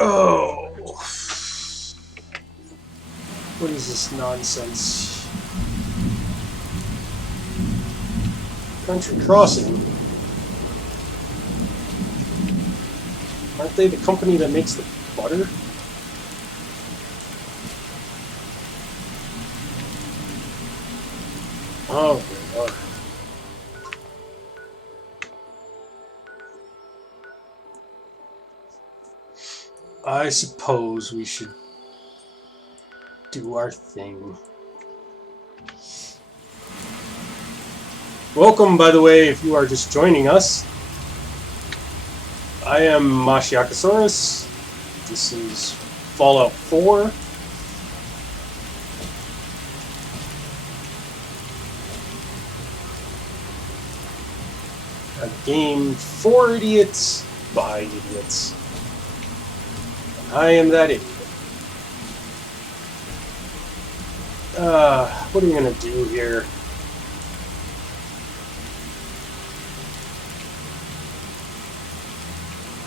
Oh, what is this nonsense? Country Crossing. Aren't they the company that makes the butter? Oh, they are. I suppose we should do our thing. Welcome, by the way, if you are just joining us. I am Mashiakasaurus. This is Fallout 4. A game for idiots by idiots. And I am that idiot. What are we gonna do here?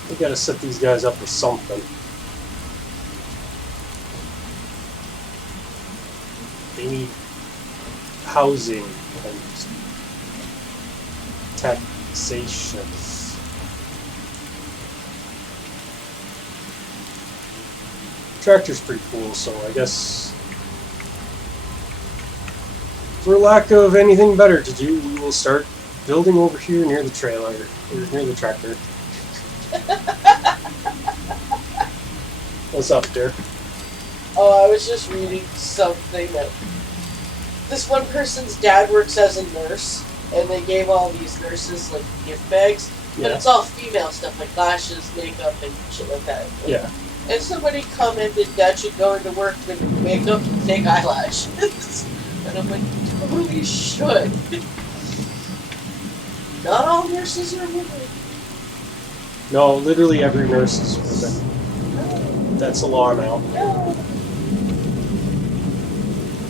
We gotta set these guys up with something. They need housing and taxation. Tractor's pretty cool, so I guess for lack of anything better to do, we will start building over here near the trailer, or near the tractor. What's up, there? Oh, I was just reading something that this one person's dad works as a nurse, and they gave all these nurses like gift bags, but it's all female stuff like lashes, makeup, and shit like that. Yeah. And somebody commented Dad should go into work with makeup and fake eyelashes, and I'm like, totally should. Not all nurses are women. No, literally every nurse is woman. No. That's a law now. No.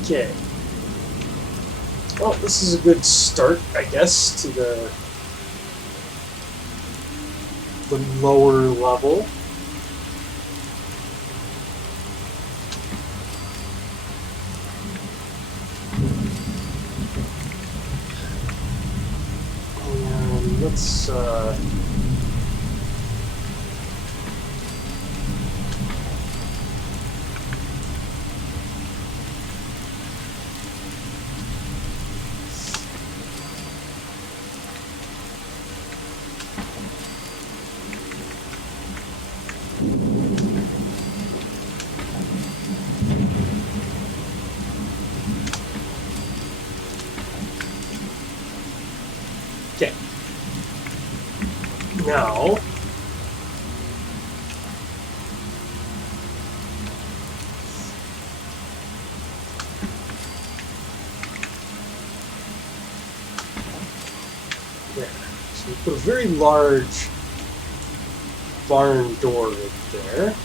Okay. Well, this is a good start, I guess, to the lower level. And let's okay. Now there. So we put a very large barn door right there.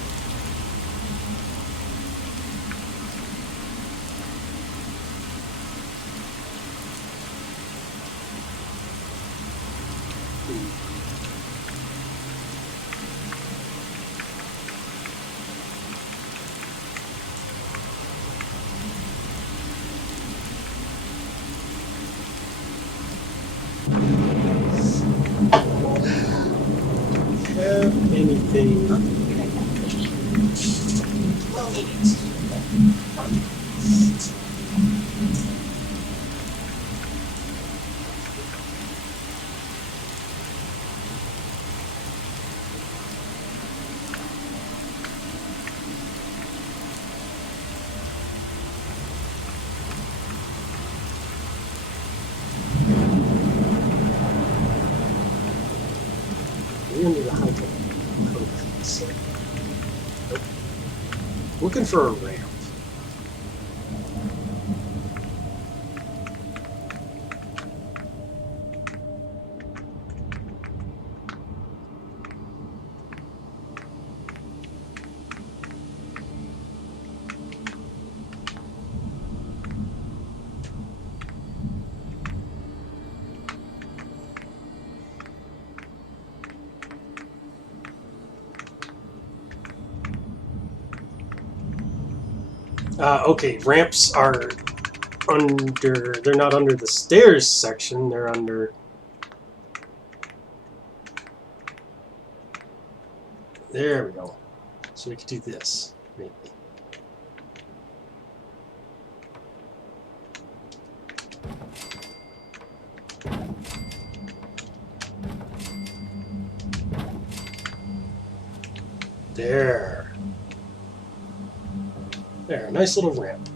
Have anything? Well, ladies. We're gonna need a high tech. Nope. Looking for a ramp. Okay, ramps are under... They're not under the stairs section, they're under... There we go. So we could do this, maybe. There. There, nice little ramp.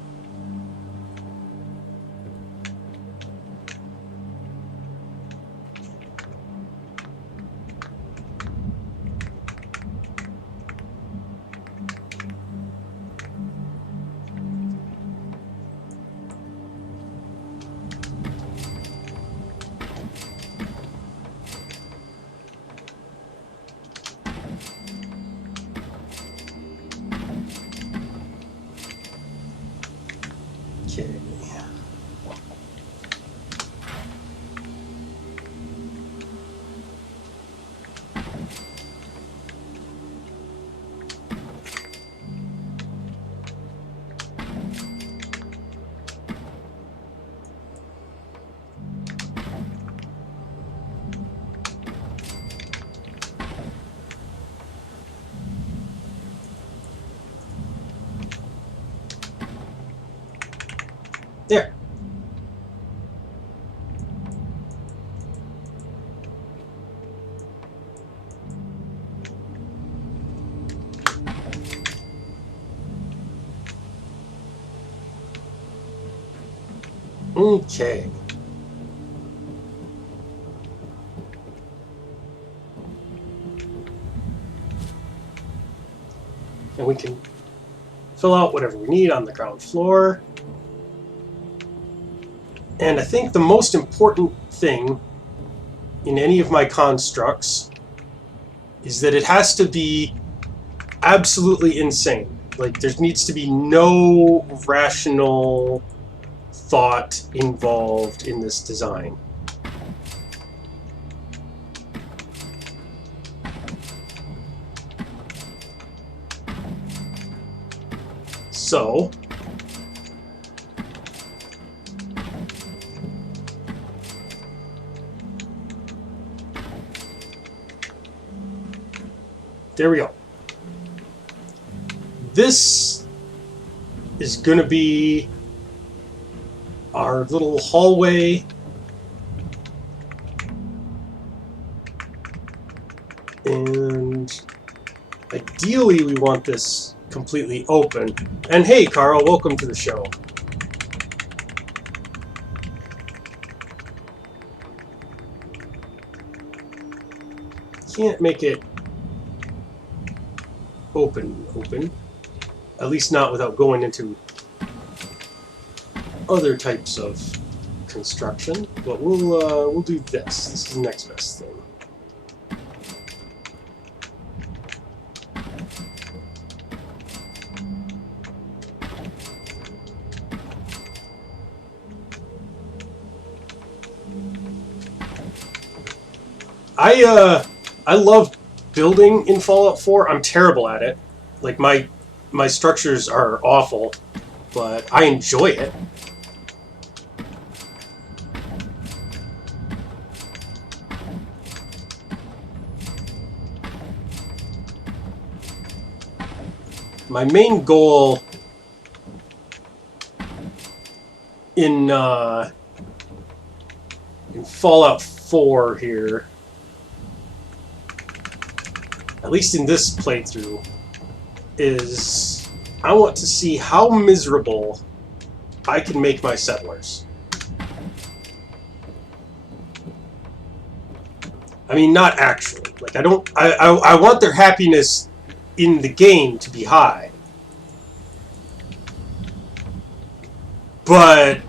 Okay. There. Okay. And we can fill out whatever we need on the ground floor. And I think the most important thing in any of my constructs is that it has to be absolutely insane. Like, there needs to be no rational thought involved in this design. So, there we go. This is going to be our little hallway. And ideally we want this completely open. And hey, Carl, welcome to the show. Can't make it open. At least not without going into other types of construction. But we'll do this. This is the next best thing. I love building in Fallout 4. I'm terrible at it. Like, my structures are awful, but I enjoy it. My main goal in Fallout 4 here, at least in this playthrough, is I want to see how miserable I can make my settlers. I mean, not actually. Like, I want their happiness in the game to be high. But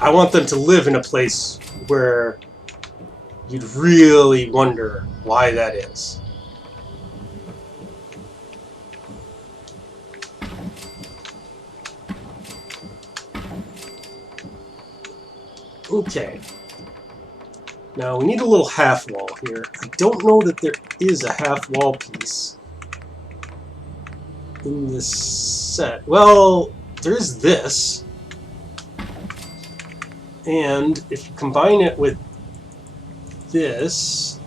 I want them to live in a place where you'd really wonder why that is. Okay. Now we need a little half wall here. I don't know that there is a half wall piece. in this set? Well, there's this. And if you combine it with this,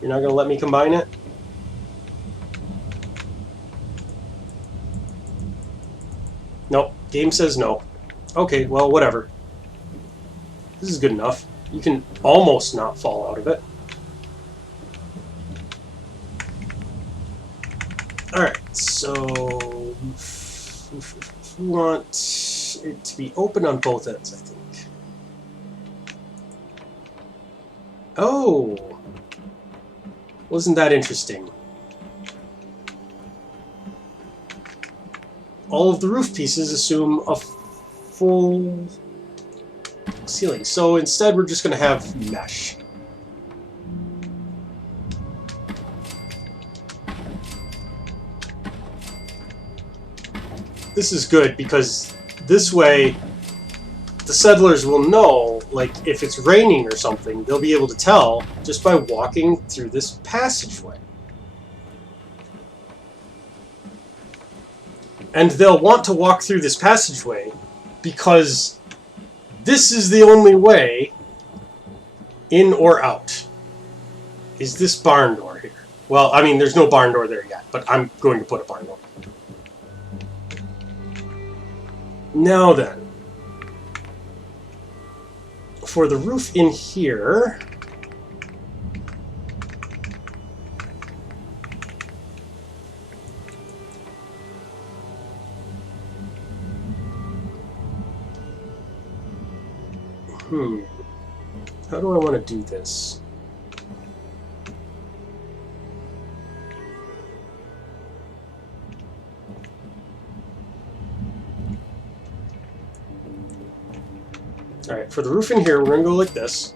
you're not going to let me combine it? Nope. Game says no. Okay, well, whatever. This is good enough. You can almost not fall out of it. Alright, so we want it to be open on both ends, I think. Oh! Wasn't that interesting? All of the roof pieces assume a full ceiling. So instead we're just going to have mesh. This is good because this way the settlers will know, like, if it's raining or something, they'll be able to tell just by walking through this passageway. And they'll want to walk through this passageway because this is the only way in or out. Is this barn door here? Well, I mean, there's no barn door there yet, but I'm going to put a barn door. Now then, for the roof in here, how do I want to do this? Alright, for the roof in here, we're going to go like this.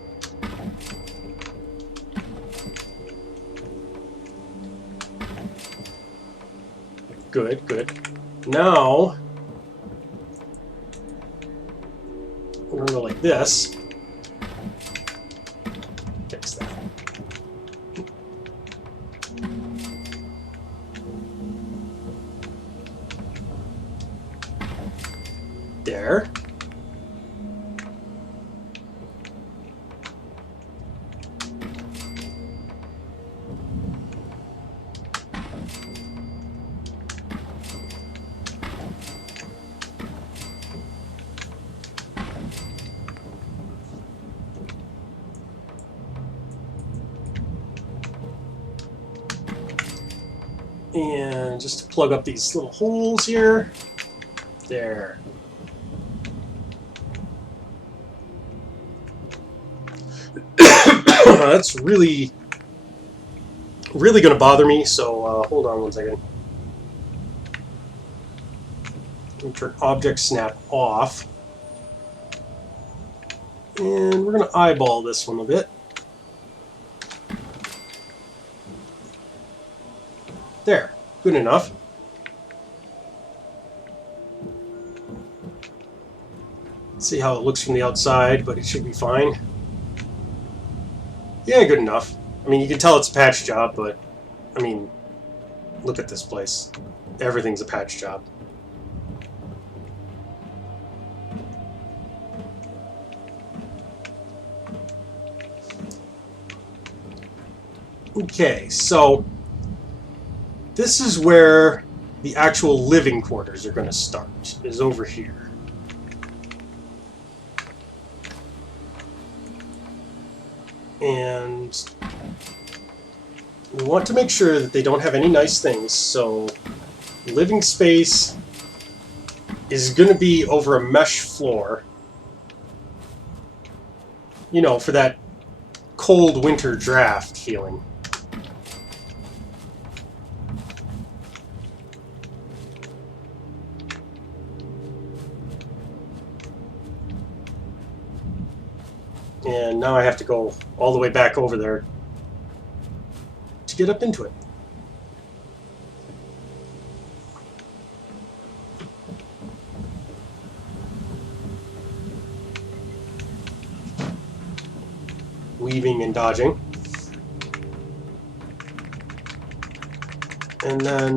Good, good. Now, we're going to go like this. Fix that. There. And just to plug up these little holes here. There. That's really going to bother me, so hold on one second. Let me turn object snap off. And we're going to eyeball this one a bit. There, good enough. Let's see how it looks from the outside, but it should be fine. Yeah, good enough. I mean, you can tell it's a patch job, but, I mean, look at this place. Everything's a patch job. Okay, so this is where the actual living quarters are going to start, is over here. And we want to make sure that they don't have any nice things, so living space is going to be over a mesh floor. You know, for that cold winter draft feeling. And now I have to go all the way back over there to get up into it. Weaving and dodging. And then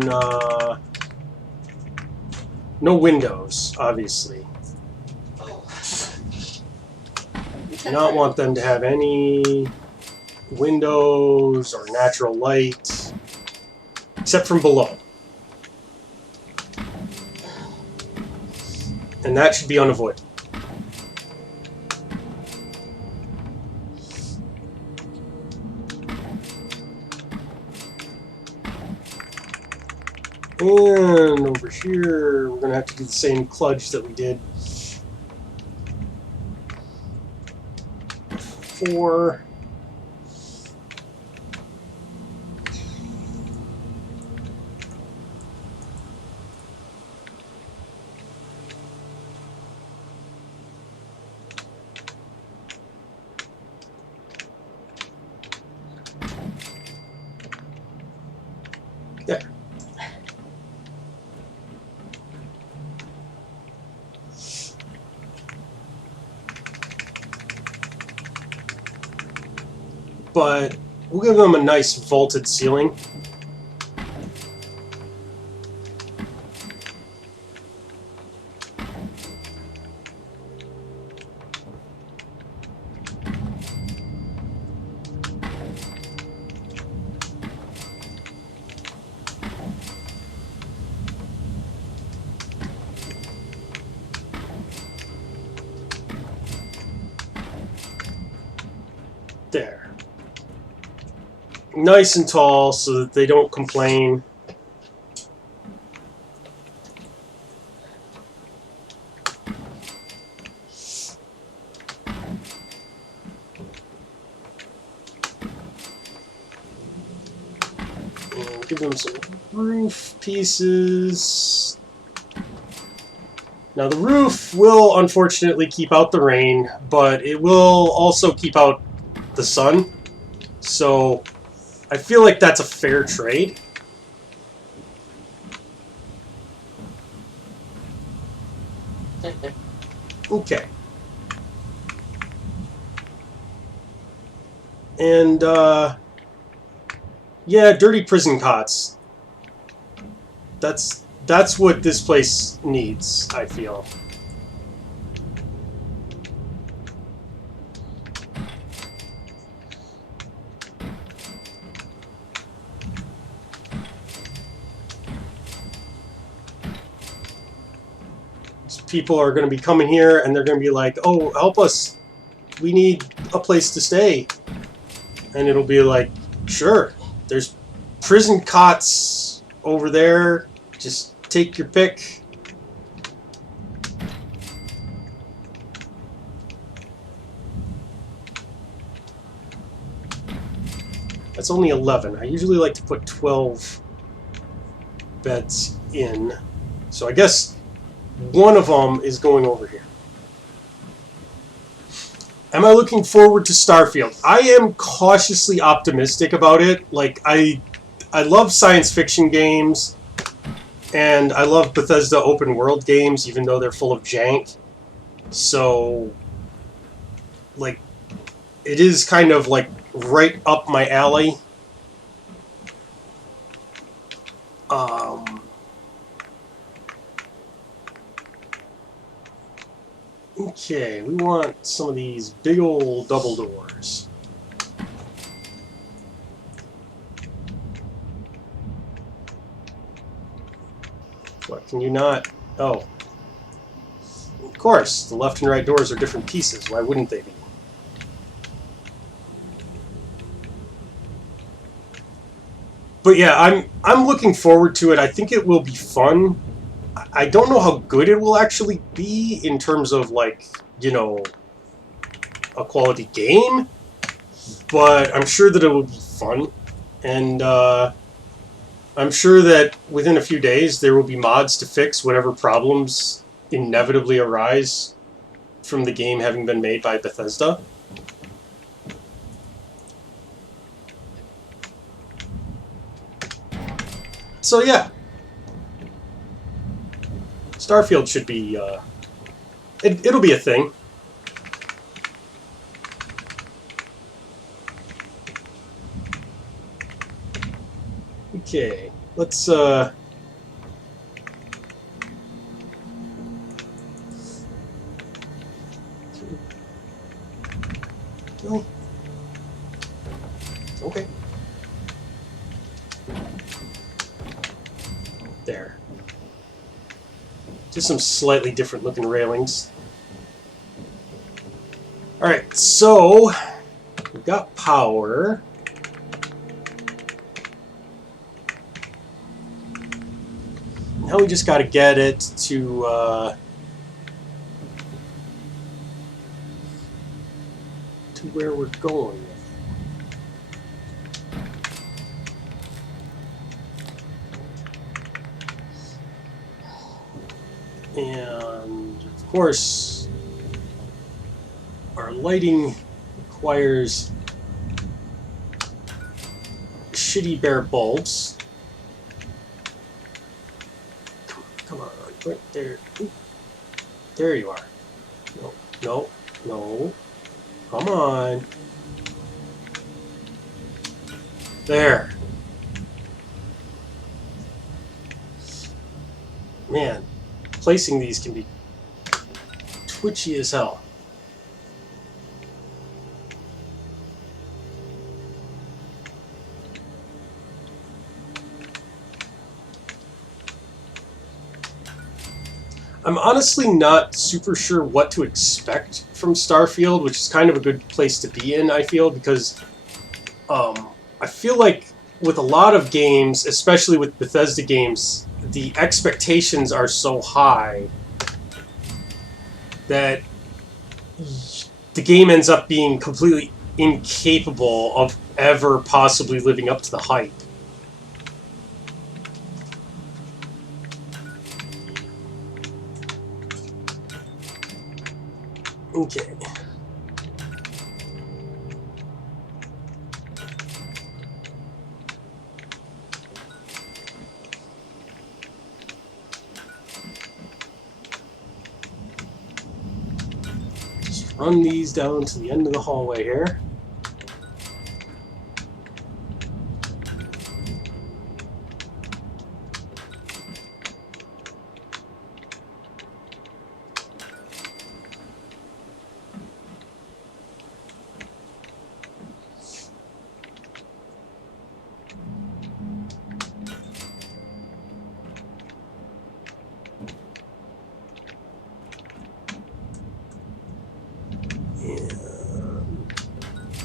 no windows, obviously. Oh. You do not want them to have any windows or natural light, except from below. And that should be unavoidable. And over here, we're going to have to do the same kludge that we did before. There. But we'll give them a nice vaulted ceiling. There. Nice and tall so that they don't complain. And give them some roof pieces. Now the roof will unfortunately keep out the rain, but it will also keep out the sun. So I feel like that's a fair trade. Okay. And, yeah, dirty prison cots. That's what this place needs, I feel. People are going to be coming here and they're going to be like, oh, help us. We need a place to stay. And it'll be like, sure, there's prison cots over there. Just take your pick. That's only 11. I usually like to put 12 beds in. So I guess one of them is going over here. Am I looking forward to Starfield? I am cautiously optimistic about it. Like, I love science fiction games, and I love Bethesda open world games, even though they're full of jank. So, like, it is kind of like right up my alley. Okay, we want some of these big old double doors. What, can you not? Oh. Of course, the left and right doors are different pieces. Why wouldn't they be? But yeah, I'm looking forward to it. I think it will be fun. I don't know how good it will actually be in terms of, like, you know, a quality game, but I'm sure that it will be fun. And I'm sure that within a few days there will be mods to fix whatever problems inevitably arise from the game having been made by Bethesda. So yeah, Starfield should be, it'll be a thing. Okay. let's no. Okay. There. Just some slightly different looking railings. Alright, so we've got power. Now we just got to get it to where we're going. And of course, our lighting requires shitty bare bulbs. Come on, right there. Ooh, there you are. No, no, no. Come on. There. Man, placing these can be twitchy as hell. I'm honestly not super sure what to expect from Starfield, which is kind of a good place to be in, I feel, because I feel like with a lot of games, especially with Bethesda games, the expectations are so high that the game ends up being completely incapable of ever possibly living up to the hype. Okay. Just run these down to the end of the hallway here.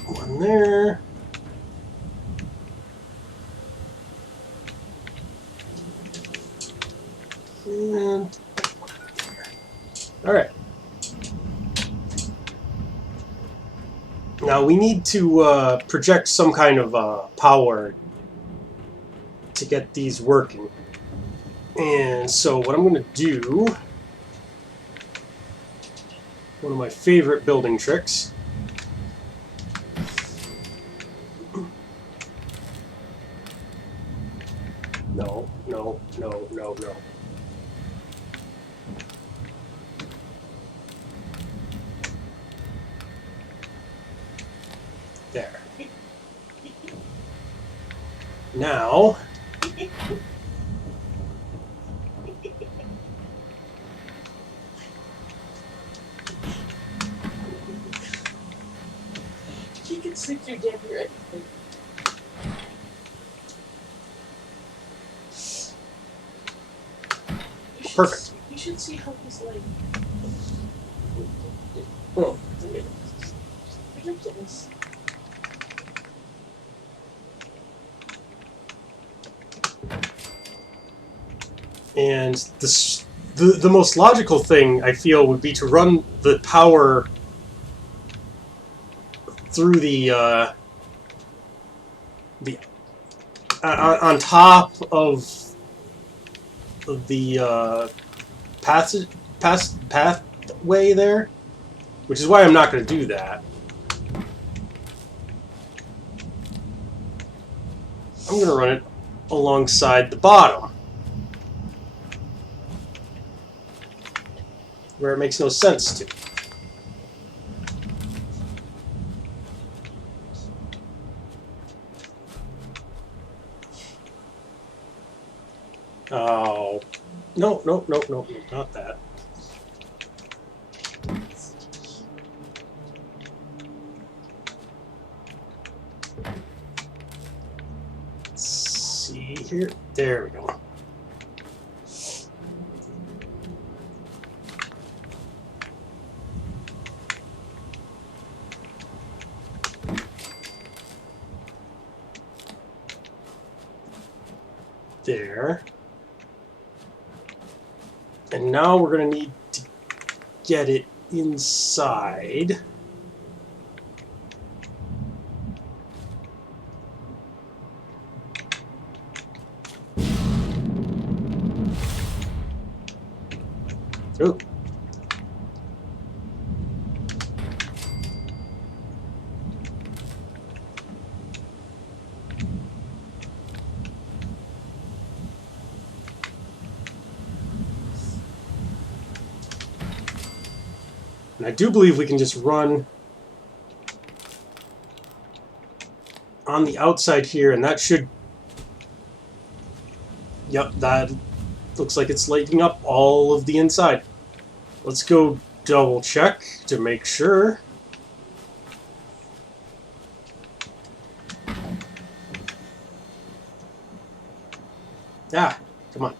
One there. And alright. Now we need to project some kind of power to get these working. And so what I'm going to do, one of my favorite building tricks, no, no, no, no, no. There. Now, You can sleep through damn near anything. perfect. You should see how he's like. Oh. Ridiculous. And the most logical thing, I feel, would be to run the power through the on top of the pathway there, which is why I'm not going to do that. I'm going to run it alongside the bottom, where it makes no sense to. Oh, no, no, no, no, no, not that. Let's see here. There we go. There. And now we're going to need to get it inside. Ooh. And I do believe we can just run on the outside here, and that should... Yep, that looks like it's lighting up all of the inside. Let's go double check to make sure. Ah, come on.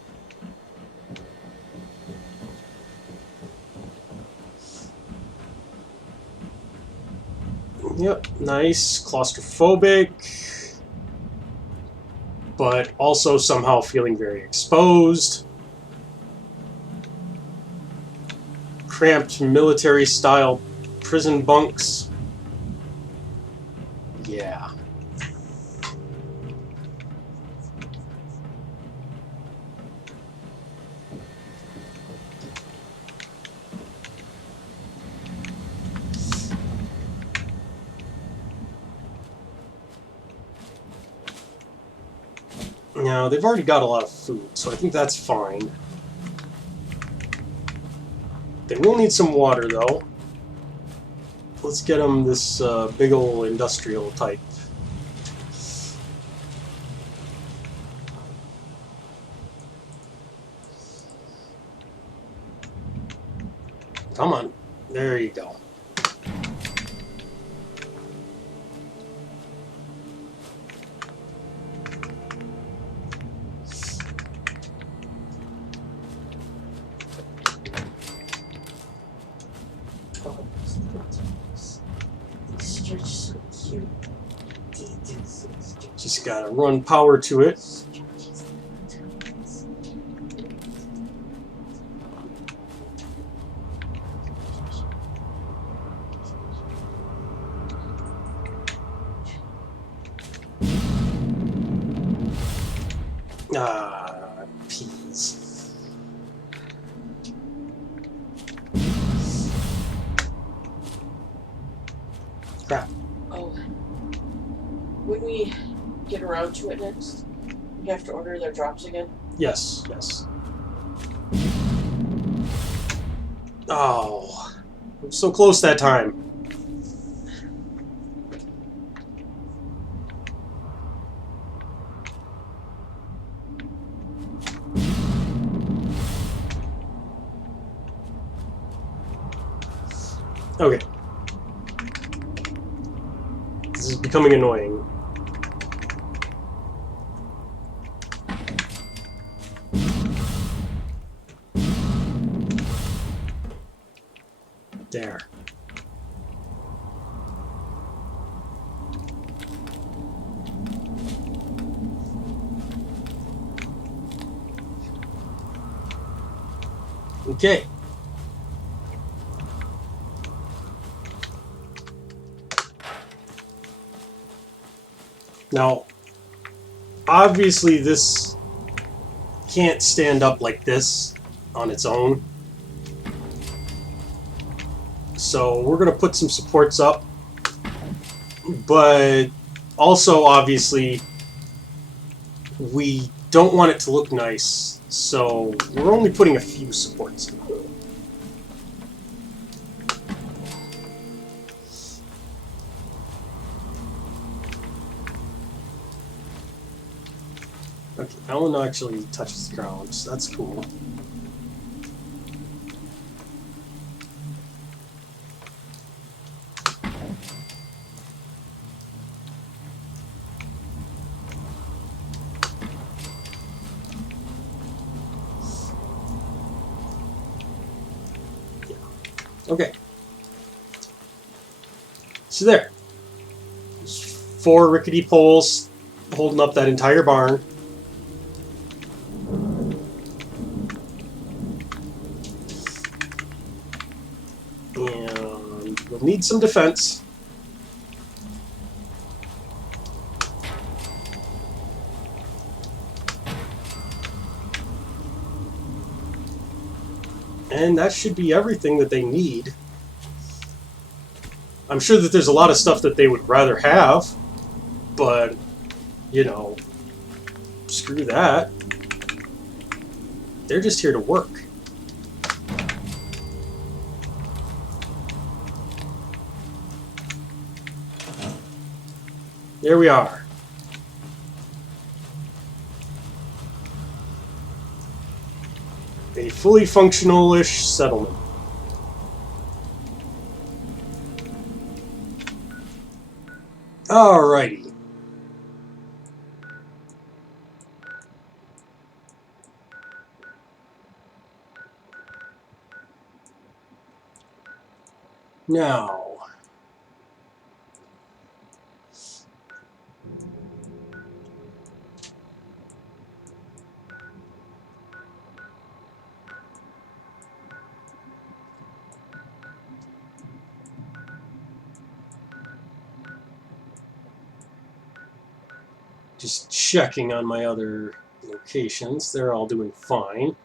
Yep, nice. Claustrophobic. But also somehow feeling very exposed. Cramped military-style prison bunks. Yeah. Now, they've already got a lot of food, so I think that's fine. They will need some water, though. Let's get them this big ol' industrial type. Come on. There you go. Just gotta run power to it. Ah, peas. Crap. Oh. When we get around to it next, we have to order their drops again. Yes, yes. Oh, I'm so close that time. Okay. This is becoming annoying. There. Okay. Now, obviously this can't stand up like this on its own. So we're going to put some supports up. But also, obviously, we don't want it to look nice. So we're only putting a few supports in. Okay, that one actually touches the ground, so that's cool. Yeah. Okay. So there. There's 4 rickety poles holding up that entire barn. And we'll need some defense. And that should be everything that they need. I'm sure that there's a lot of stuff that they would rather have, but, you know, screw that. They're just here to work. There we are. A fully functional-ish settlement. Alrighty. Now, just checking on my other locations. They're all doing fine.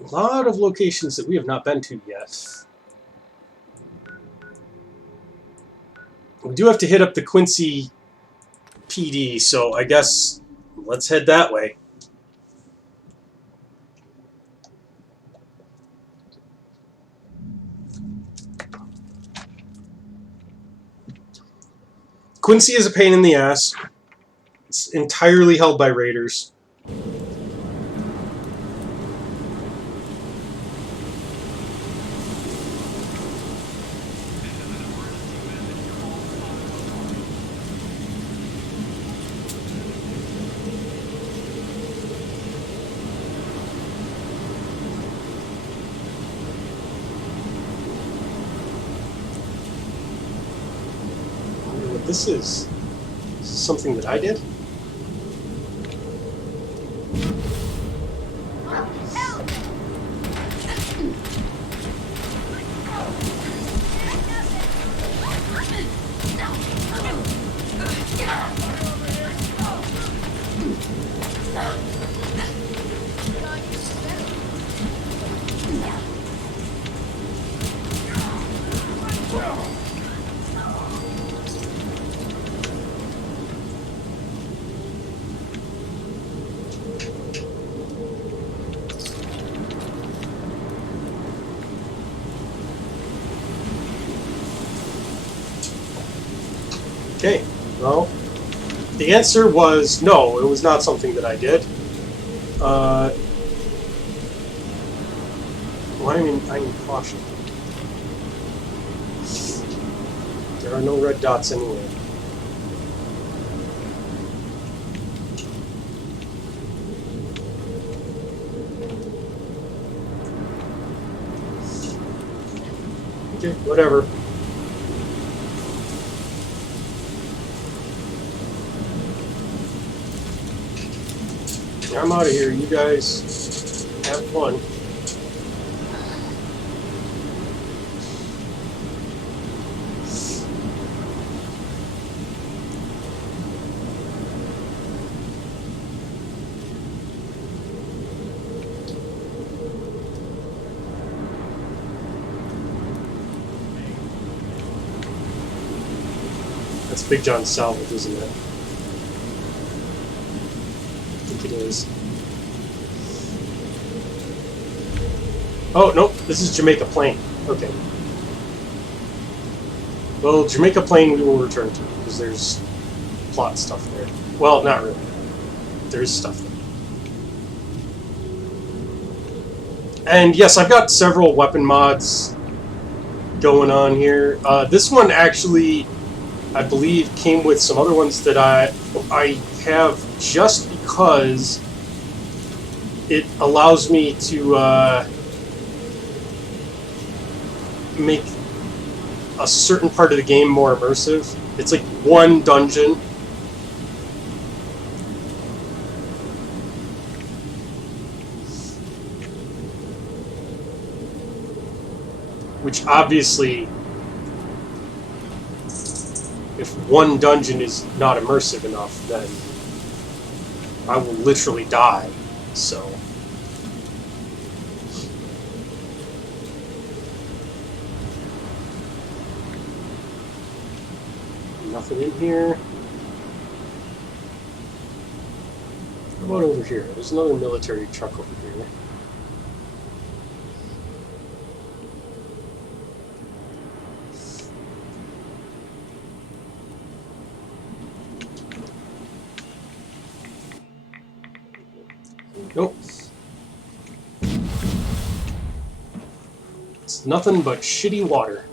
A lot of locations that we have not been to yet. We do have to hit up the Quincy PD, so I guess let's head that way. Quincy is a pain in the ass. It's entirely held by raiders. This is something that I did. Okay, well, the answer was no, it was not something that I did. Well, I'm in caution. There are no red dots anywhere. Okay, whatever. I'm out of here. You guys have fun. That's Big John's salvage, isn't it? I think it is. Oh, nope, this is Jamaica Plain. Okay. Well, Jamaica Plain we will return to, because there's plot stuff there. Well, not really. There's stuff there. And yes, I've got several weapon mods going on here. This one actually, I believe, came with some other ones that I have just because it allows me to make a certain part of the game more immersive. It's like one dungeon. Which obviously, if one dungeon is not immersive enough, then I will literally die. So nothing in here. How about over here? There's another military truck over here. Nope. It's nothing but shitty water.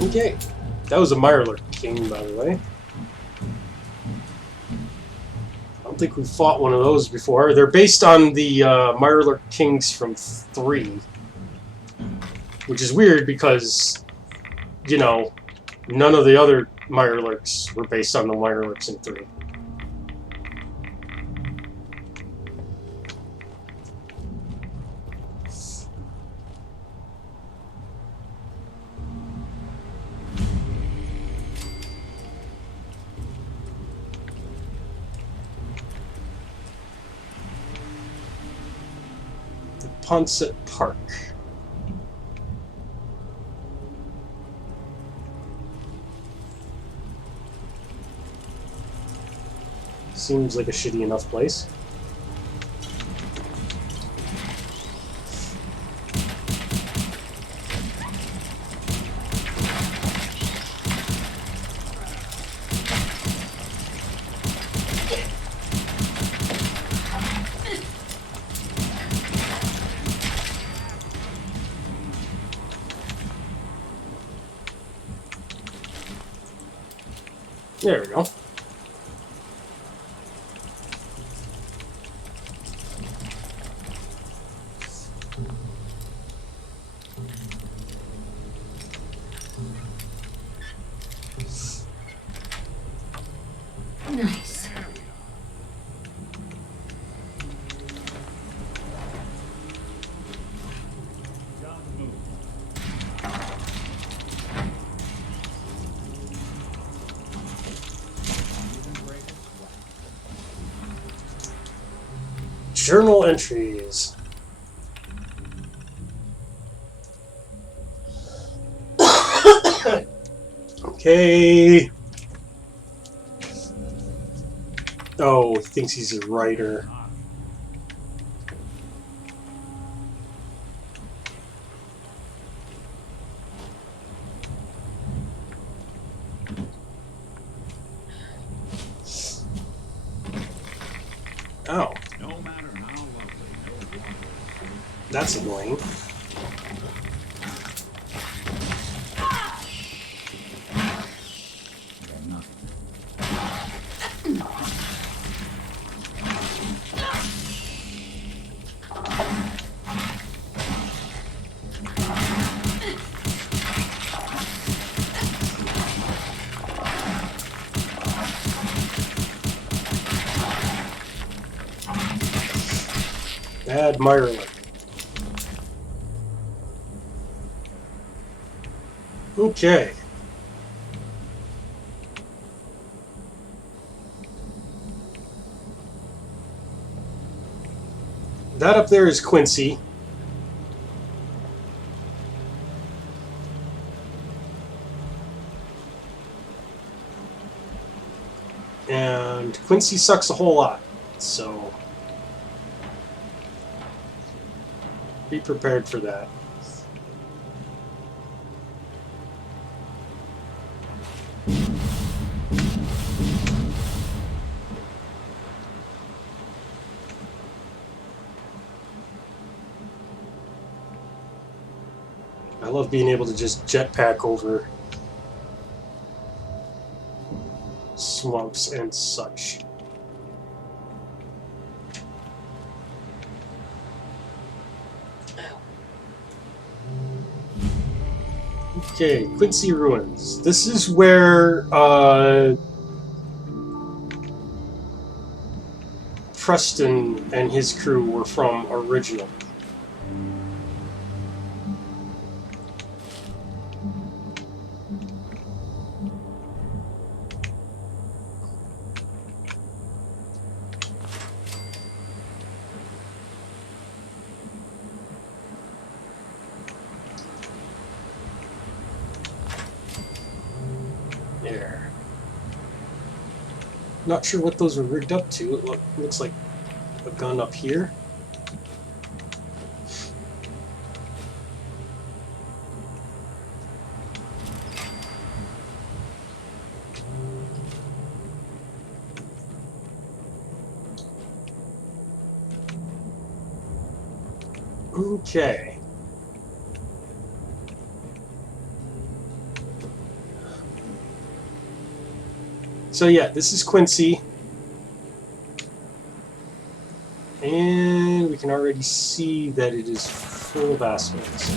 Okay, that was a Mirelurk King, by the way. I don't think we've fought one of those before. They're based on the Mirelurk Kings from 3. Which is weird because, you know, none of the other Mirelurks were based on the Mirelurks in 3. Ponset Park. Seems like a shitty enough place. There we go. Nice. Journal entries. Okay. Oh, he thinks he's a writer. Oh. That's annoying. Admirably. Okay. That up there is Quincy. And Quincy sucks a whole lot, so be prepared for that. I love being able to just jetpack over swamps and such. Okay, Quincy Ruins. This is where Preston and his crew were from originally. There. Not sure what those were rigged up to. It looks like a gun up here. Okay. So yeah, this is Quincy. And we can already see that it is full of assholes.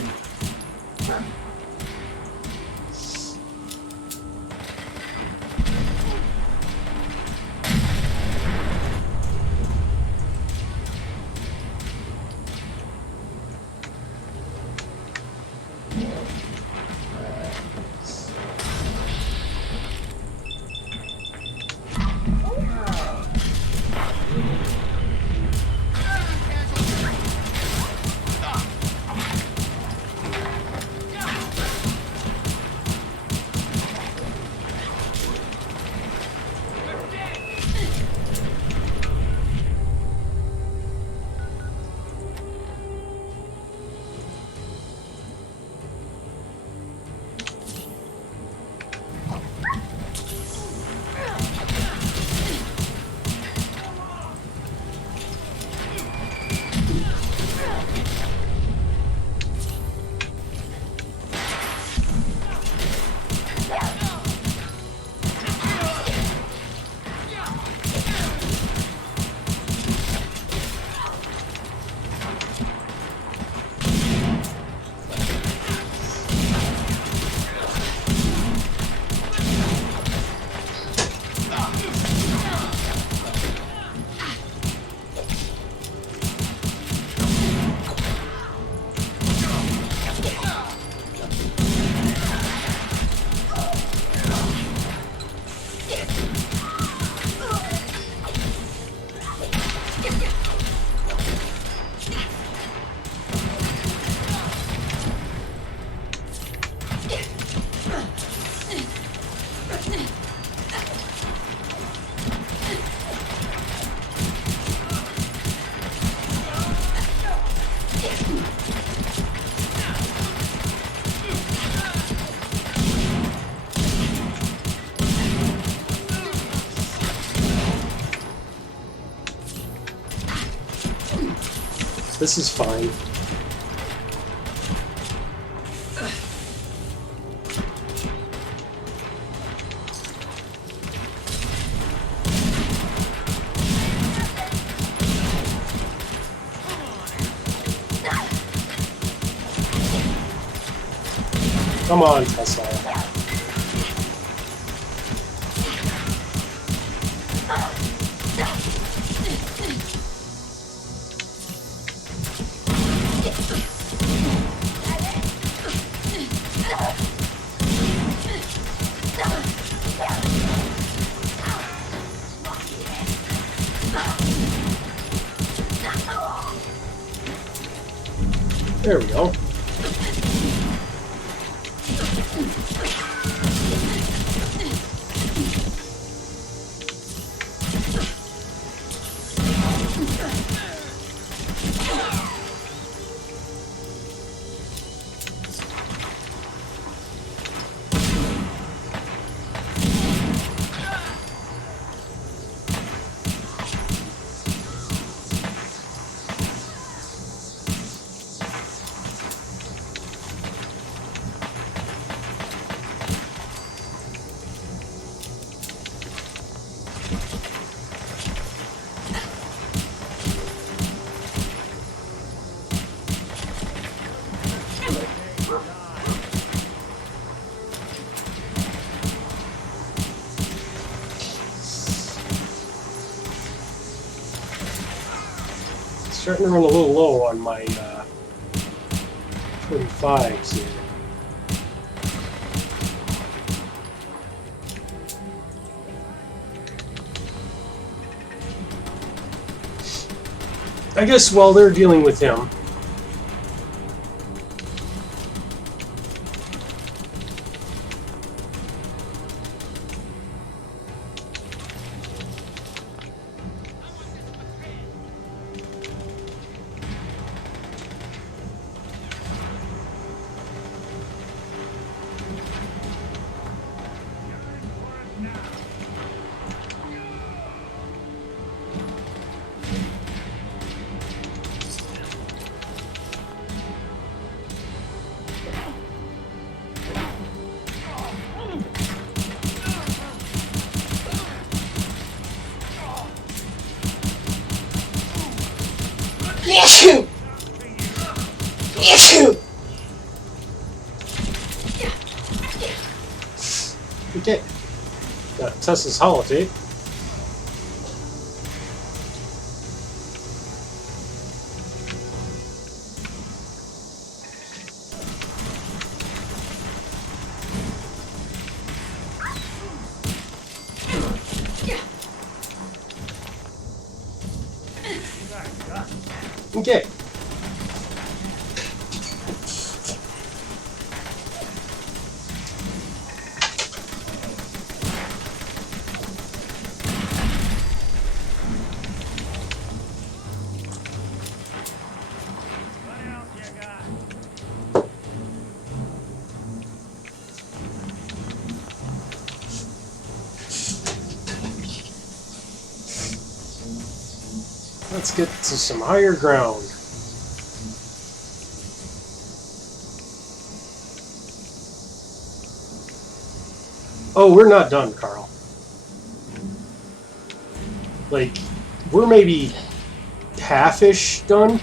This is fine. Come on, Tesla. There we go. Starting to run a little low on my 45s here. I guess while they're dealing with him, Issue! Issue! okay. Got Tessa's holotape. Okay. Let's get to some higher ground. Oh, we're not done, Carl. Like, we're maybe half-ish done.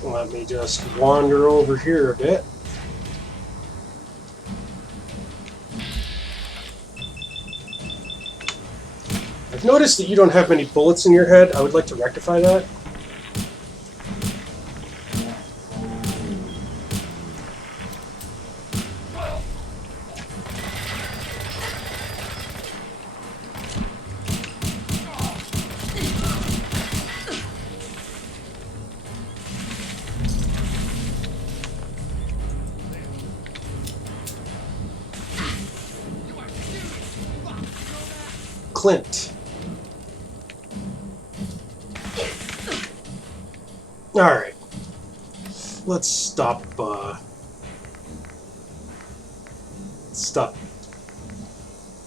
Let me just wander over here a bit. I've noticed that you don't have many bullets in your head. I would like to rectify that. Clint. Alright. Let's stop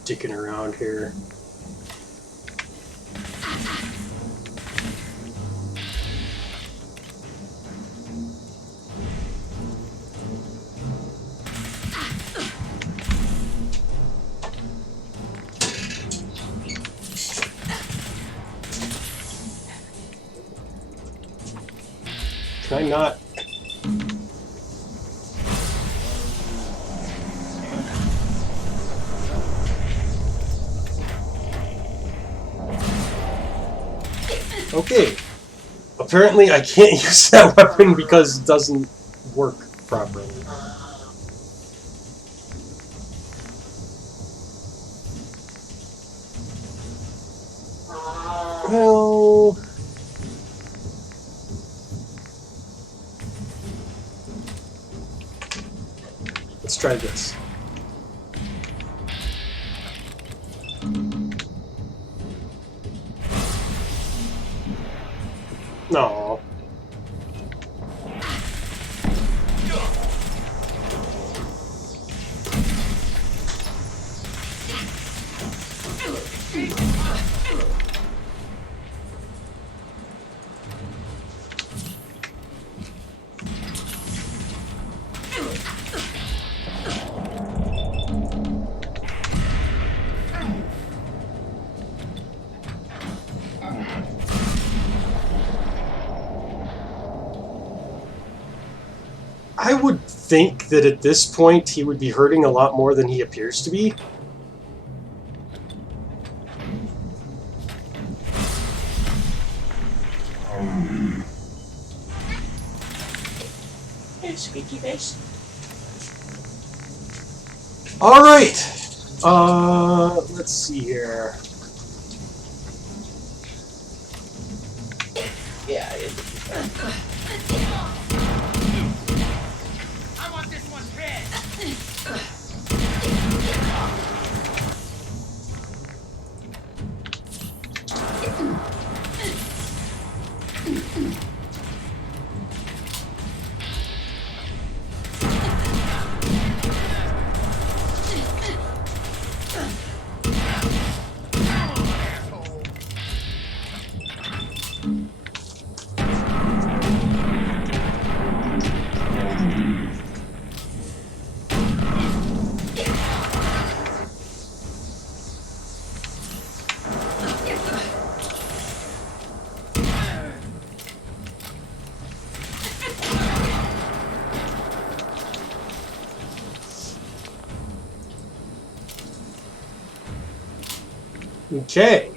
dicking around here. Can I not? Okay. Apparently I can't use that weapon because it doesn't work properly. Well... let's try this. No. I would think that at this point he would be hurting a lot more than he appears to be. Hey, squeaky face. Alright! Let's see here. Yeah, I want this one's head. Okay.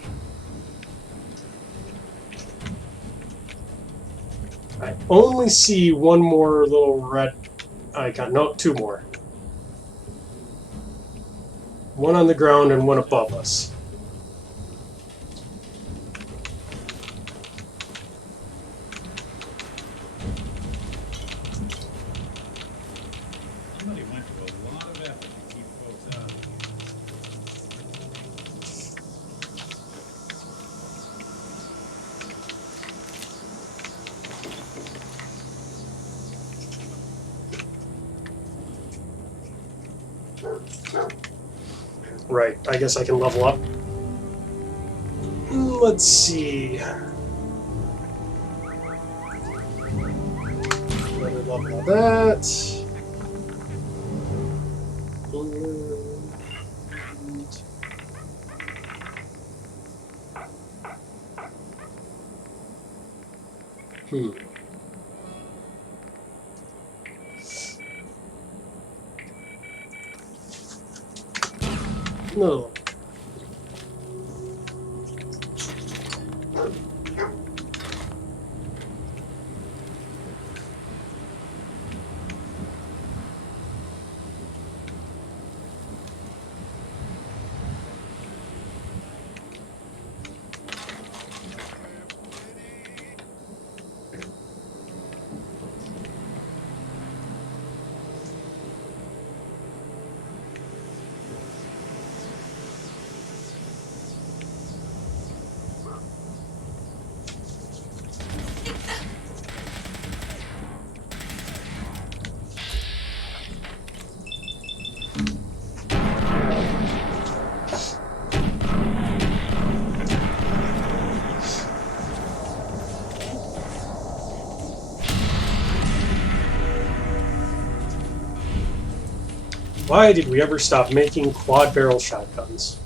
I only see one more little red icon. No, two more. One on the ground and one above us. Somebody went to a lot of effort to keep folks out. Right, I guess I can level up. Let's see. Better level of that. Hmm. No. Why did we ever stop making quad barrel shotguns?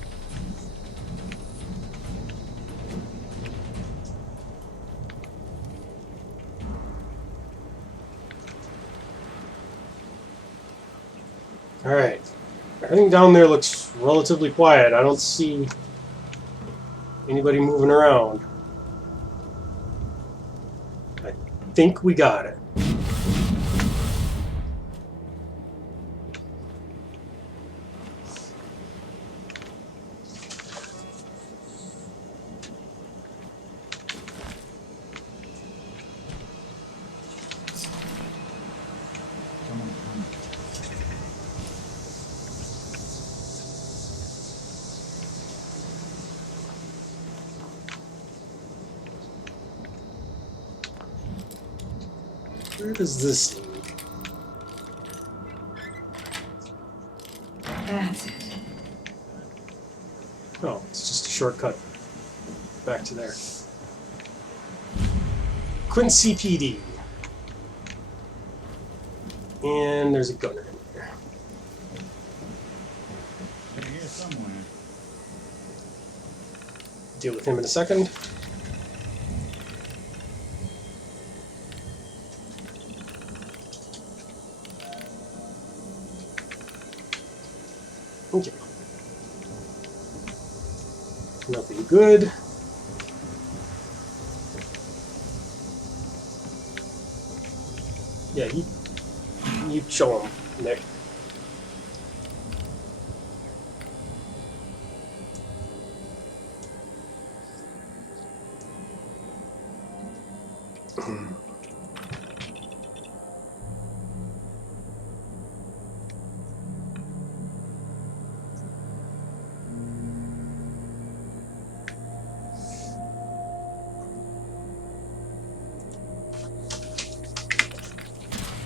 Alright. Everything down there looks relatively quiet. I don't see anybody moving around. think we got it. Where does this lead? That's it. Oh, it's just a shortcut back to there. Quincy PD. And there's a gunner in there. They're here somewhere. Deal with him in a second. Okay. Nothing good. Yeah, you show him, Nick.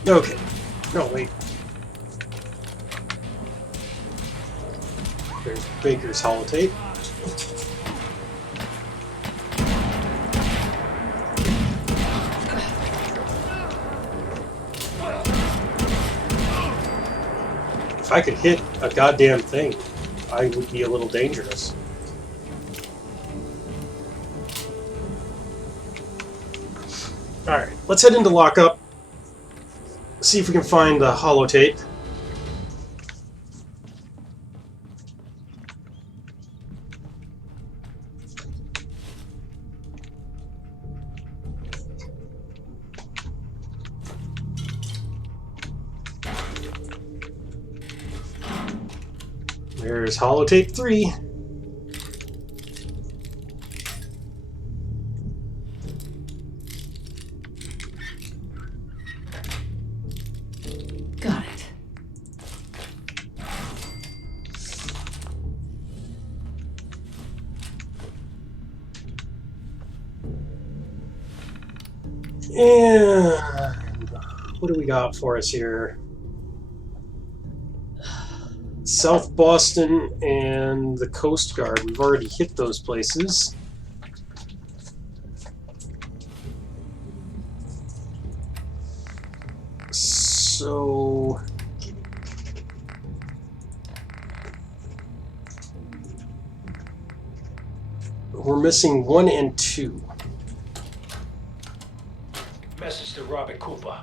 Okay. No, wait. There's Baker's holotape. If I could hit a goddamn thing, I would be a little dangerous. Alright, let's head into lockup. See if we can find the holotape. There's holotape 3. Got it. And what do we got for us here? South Boston and the Coast Guard. We've already hit those places. So we're missing 1 and 2. Message to Robert Cooper.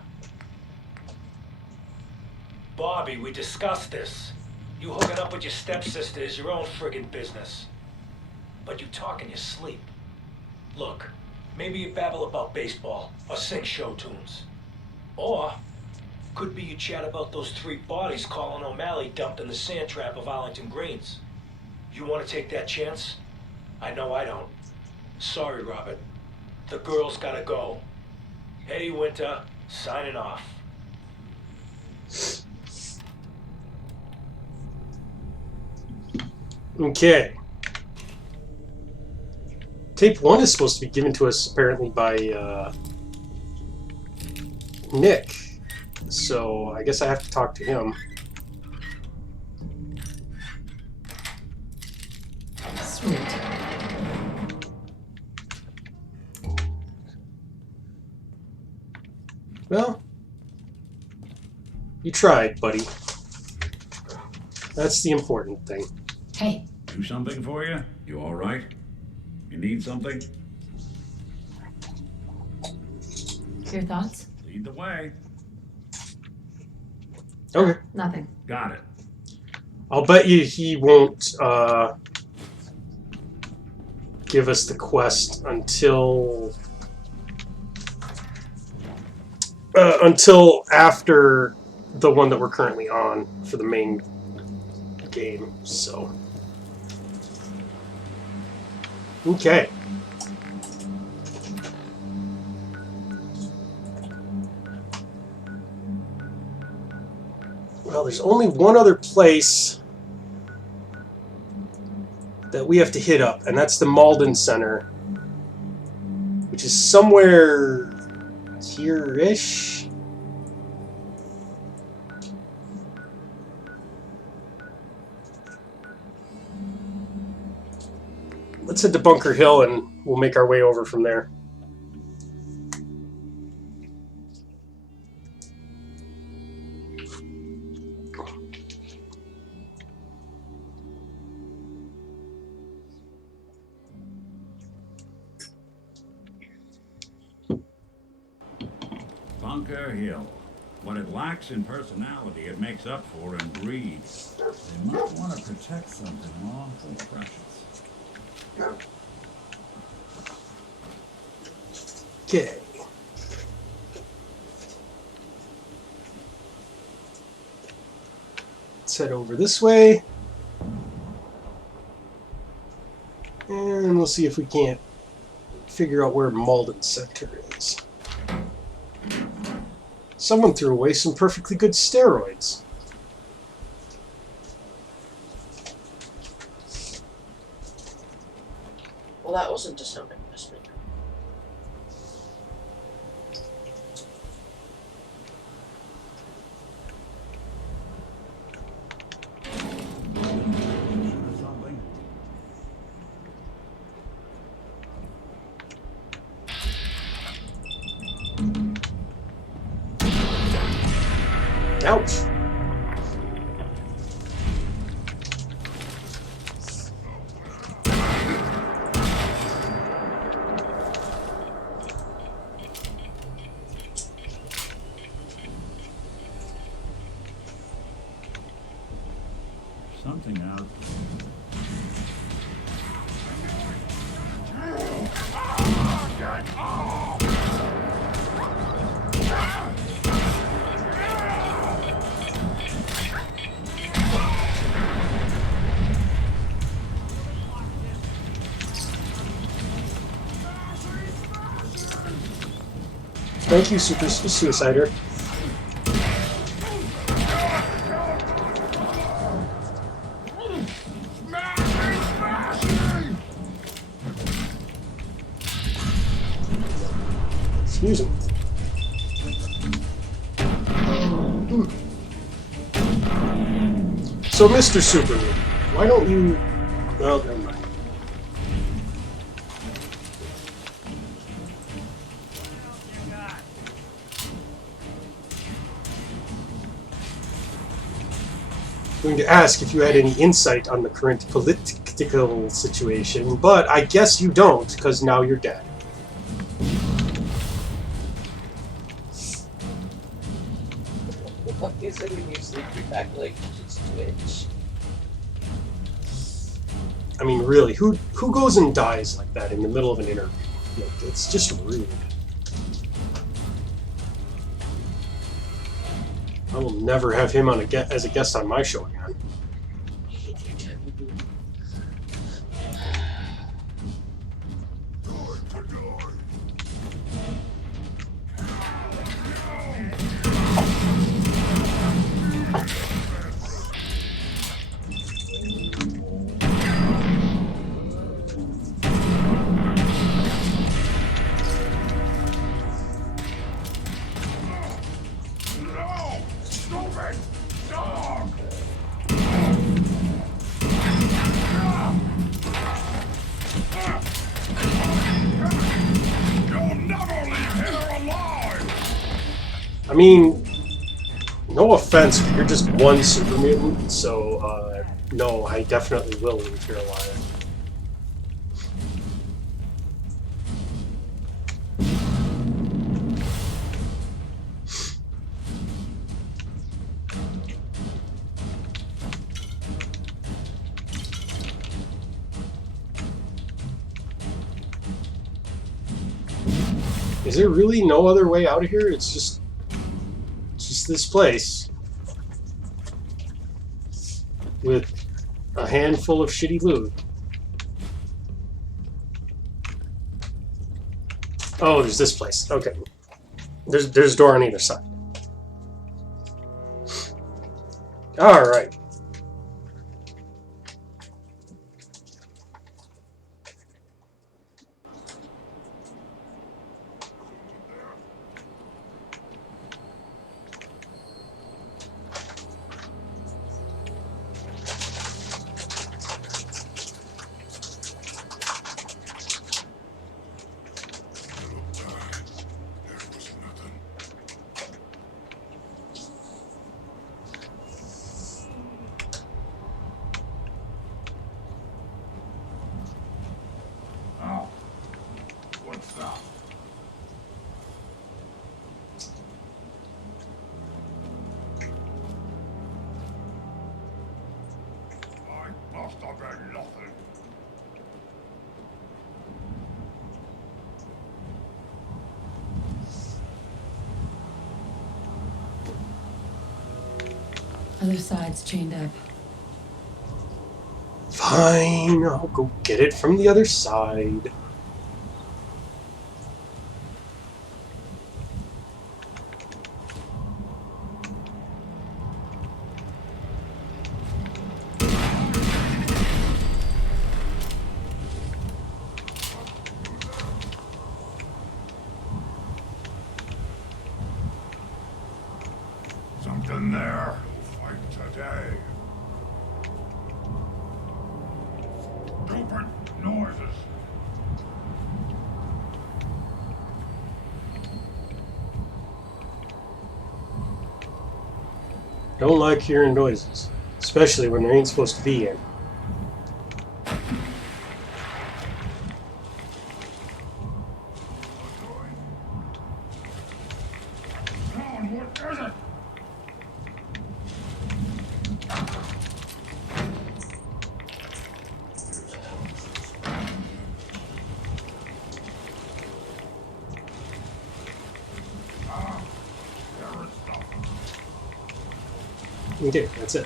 Bobby, we discussed this. You hooking up with your stepsister is your own friggin' business. But you talk in your sleep. Look, maybe you babble about baseball or sing show tunes. Or, could be you chat about those 3 bodies Colin O'Malley dumped in the sand trap of Arlington Greens. You want to take that chance? I know I don't. Sorry, Robert. The girl's gotta go. Eddie Winter, signing off. Okay. Tape 1 is supposed to be given to us apparently by Nick. So I guess I have to talk to him. Sweet. Well, you tried, buddy. That's the important thing. Hey, Do something for you? You all right? You need something? your thoughts? Lead the way. Okay. Nothing. Got it. I'll bet you he won't give us the quest until until after the one that we're currently on for the main game. So, okay. Well, there's only one other place that we have to hit up, and that's the Malden Center, which is somewhere here-ish. Let's head to Bunker Hill, and we'll make our way over from there. Bunker Hill. What it lacks in personality, it makes up for in greed. They might want to protect something awful precious. Okay. Let's head over this way. And we'll see if we can't figure out where Malden Center is. Someone threw away some perfectly good steroids. Well, that wasn't a sound investment. Something. Ouch. Something out. Thank you, Super Suicider. Excuse me. So, Mr. Superman, why don't you... Well, never mind. Going to ask if you had any insight on the current political situation, but I guess you don't, because now you're dead. He said when you sleep, your back leg just twitch. I mean, really, who goes and dies like that in the middle of an interview? Like, it's just rude. I will never have him on as a guest on my show again. I mean, no offense, but you're just one super mutant, so, no, I definitely will leave here alive. Is there really no other way out of here? It's just this place with a handful of shitty loot. Oh, there's this place. Okay. There's a door on either side. Alright. Oh, what's that? I must have been nothing. Other side's chained up. Fine, I'll go get it from the other side. Something there. We'll fight today. Stupid noises. Don't like hearing noises, especially when there ain't supposed to be any. John, what is it? Ah, there is stuff. We did, that's it.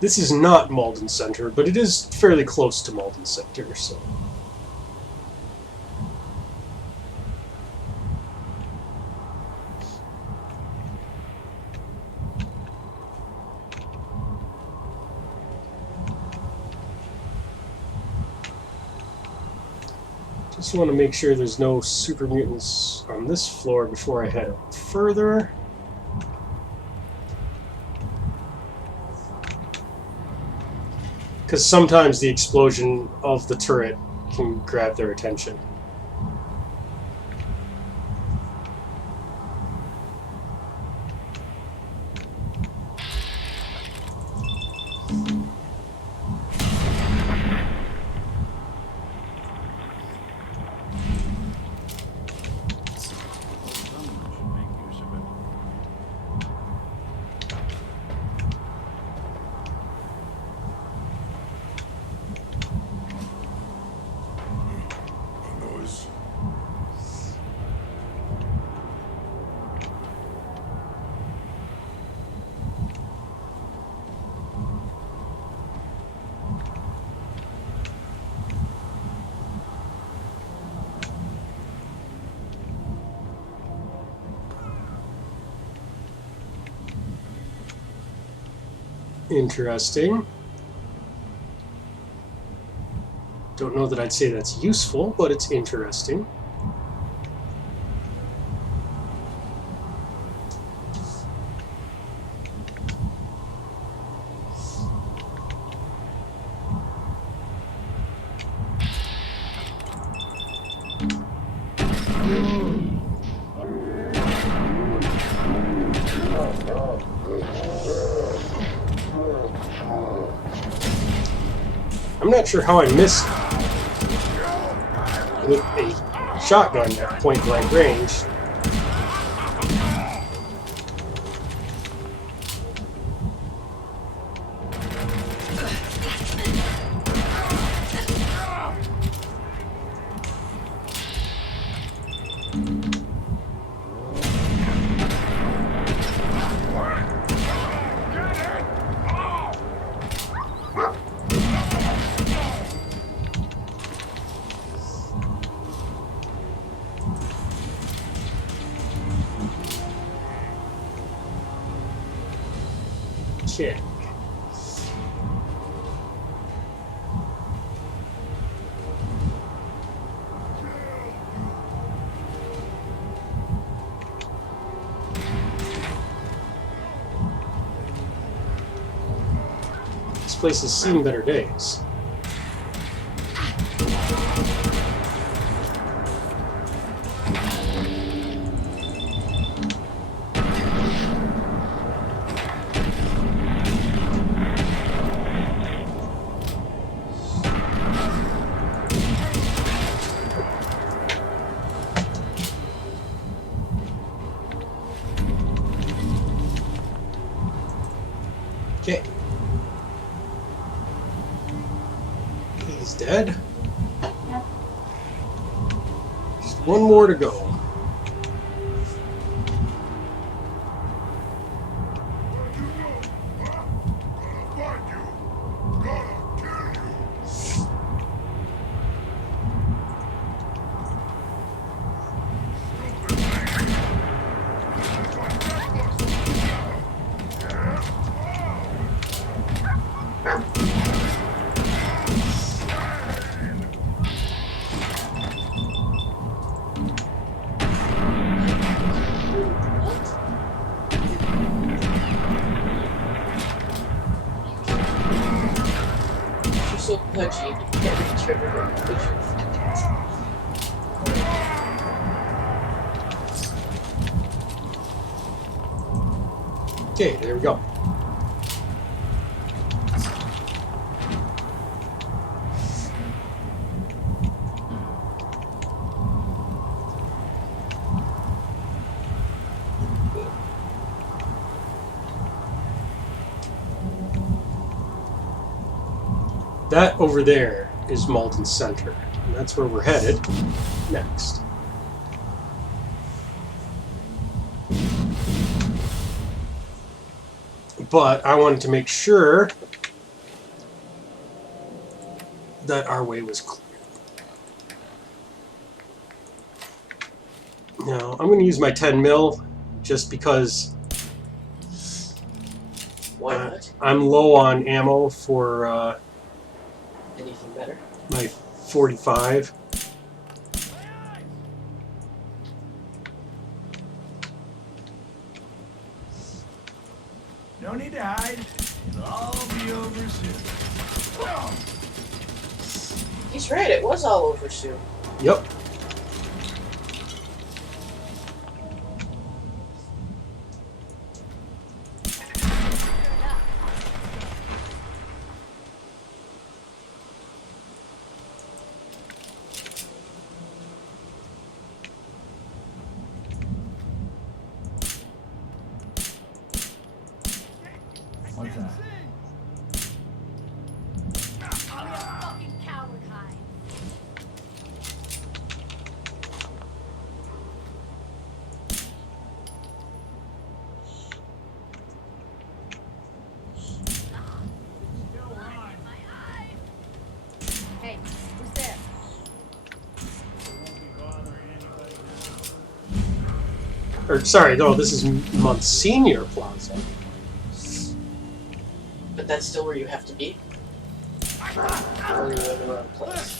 This is not Malden Center, but it is fairly close to Malden Center, so... Just want to make sure there's no super mutants on this floor before I head up further. Because sometimes the explosion of the turret can grab their attention. Someone should make use of it. A noise. Interesting. Don't know that I'd say that's useful, but it's interesting. I'm not sure how I missed shotgun at point blank range. Okay. This place has seen better days. Okay. He's dead. Just one more to go. So pudgy, you can't reach everywhere. Okay, there we go. That over there is Malden Center, and that's where we're headed next. But I wanted to make sure that our way was clear. Now, I'm going to use my 10 mil just because Why not? I'm low on ammo for Anything better? my 45. No need to hide. It'll all be over soon. He's right, it was all over soon. Yep. What's that? Hey, who's there? Or, sorry, no, this is Monsignor Plaza. But that's still where you have to be. Or are you in the wrong place?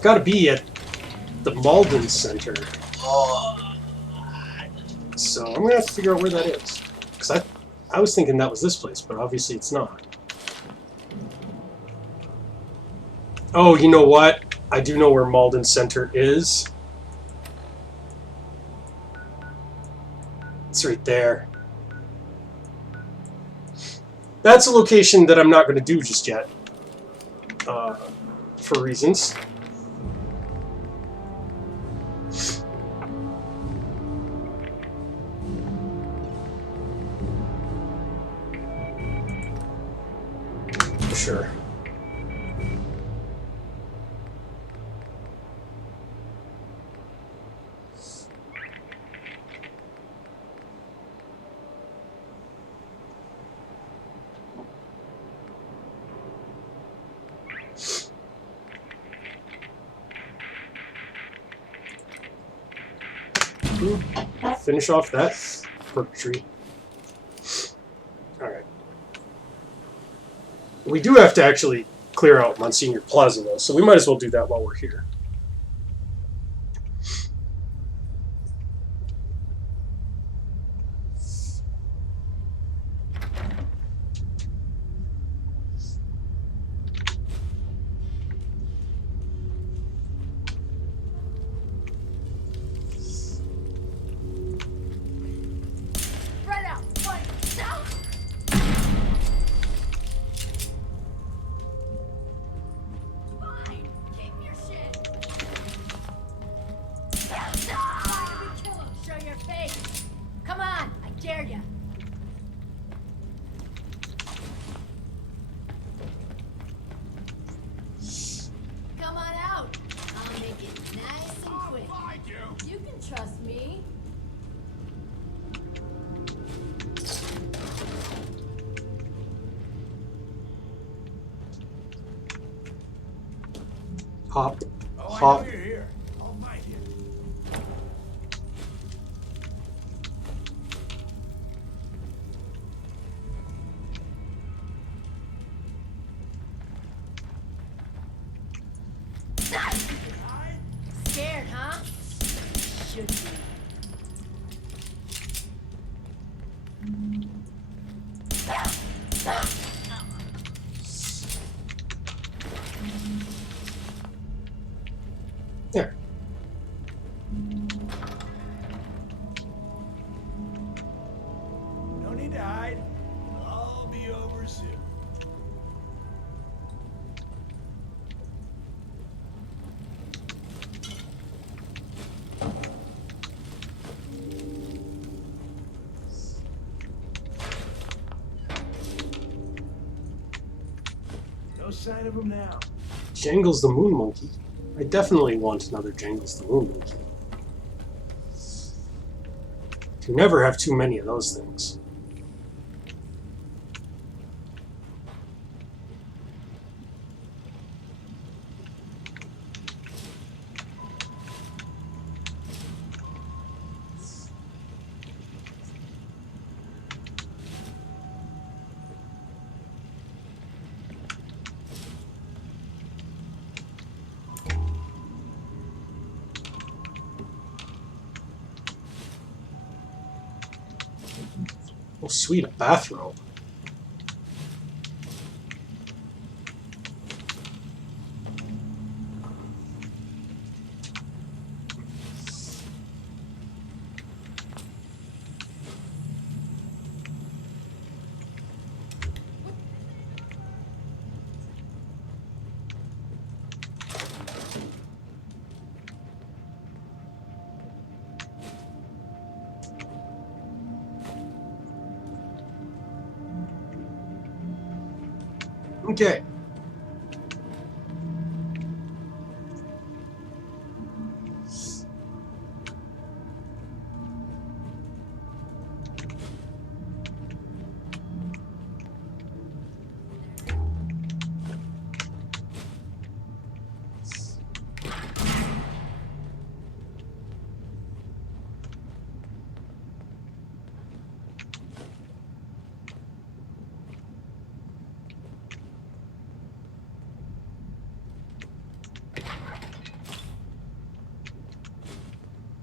Gotta be at the Malden Center. Oh. So I'm gonna have to figure out where that is. Because I was thinking that was this place, but obviously it's not. Oh, you know what? I do know where Malden Center is. It's right there. That's a location that I'm not going to do just yet. for reasons. Sure. Finish off that perk tree. Alright. We do have to actually clear out Monsignor Plaza, though, so we might as well do that while we're here. Spread out. One. Down. Fine. Keep your shit. Why did we kill him? Show your face. Come on. I dare ya. Come on out. I'll make it nice and quick. You can trust me. Hop. Oh, I Hop. know you're here. I'll find you. Scared, huh? Should be. There. No need to hide. It'll all be over soon. No sign of him now. Jangles the Moon Monkey. I definitely want another Jangles the Moon Monkey. You never have too many of those things. Oh, sweet, a bathrobe. Okay.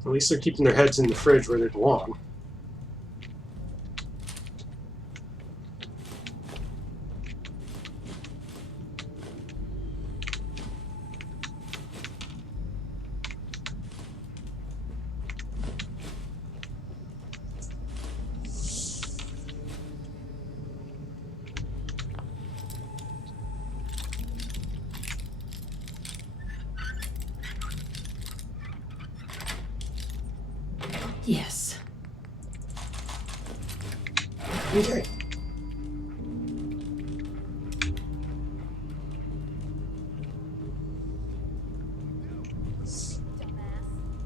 At least they're keeping their heads in the fridge where they belong. Okay. Dumbass.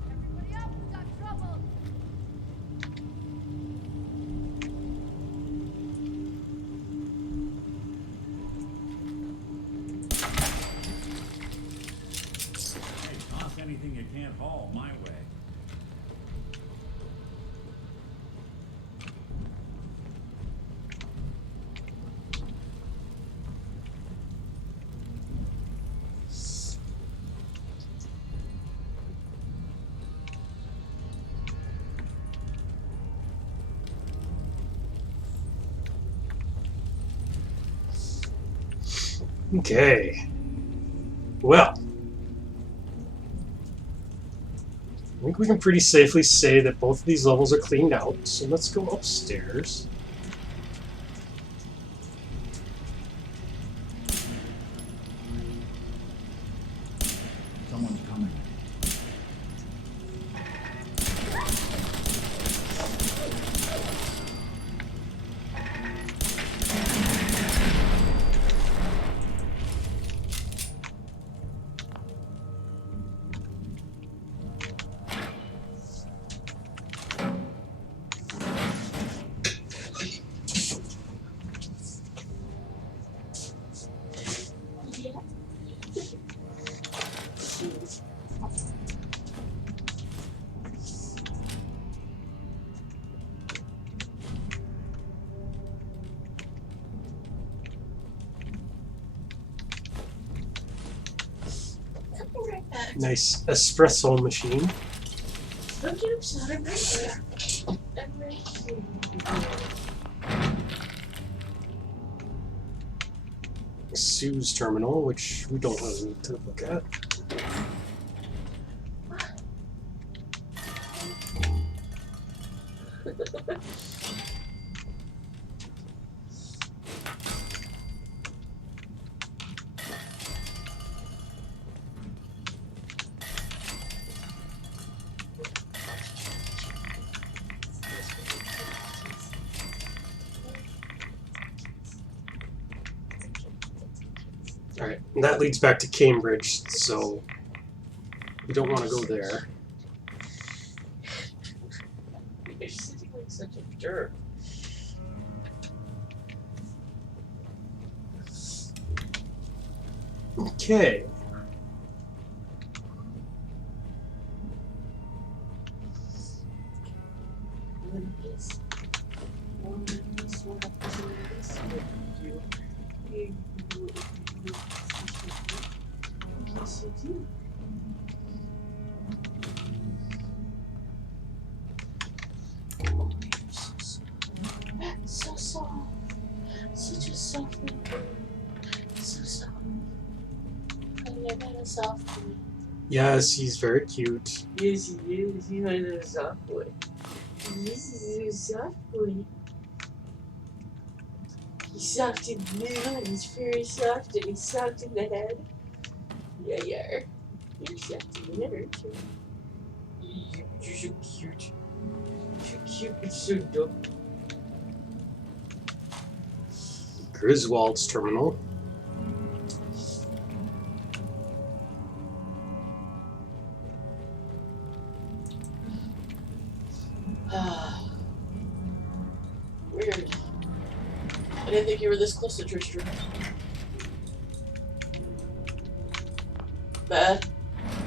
Everybody up, we got trouble. Hey, toss anything you can't haul my way. Okay. Well, I think we can pretty safely say that both of these levels are cleaned out. So let's go upstairs. Someone's coming. Nice espresso machine. Don't get upset. I'm right there. I'm right here. Sue's terminal, which we don't really need to look at. Alright, and that leads back to Cambridge, so we don't want to go there. You're sitting like such a jerk. Okay. So soft. Such a soft little boy. So soft. Honey, I got a soft boy. Yes, he's very cute. Yes, he is. He's a soft boy. This is a soft boy. He's soft in the middle, and he's very soft, and he's soft in the head. Yeah, yeah. You're soft in the head, aren't you? You're so cute. So cute and so dumb. Griswold's terminal. Weird. I didn't think you were this close to Tristram. Bad.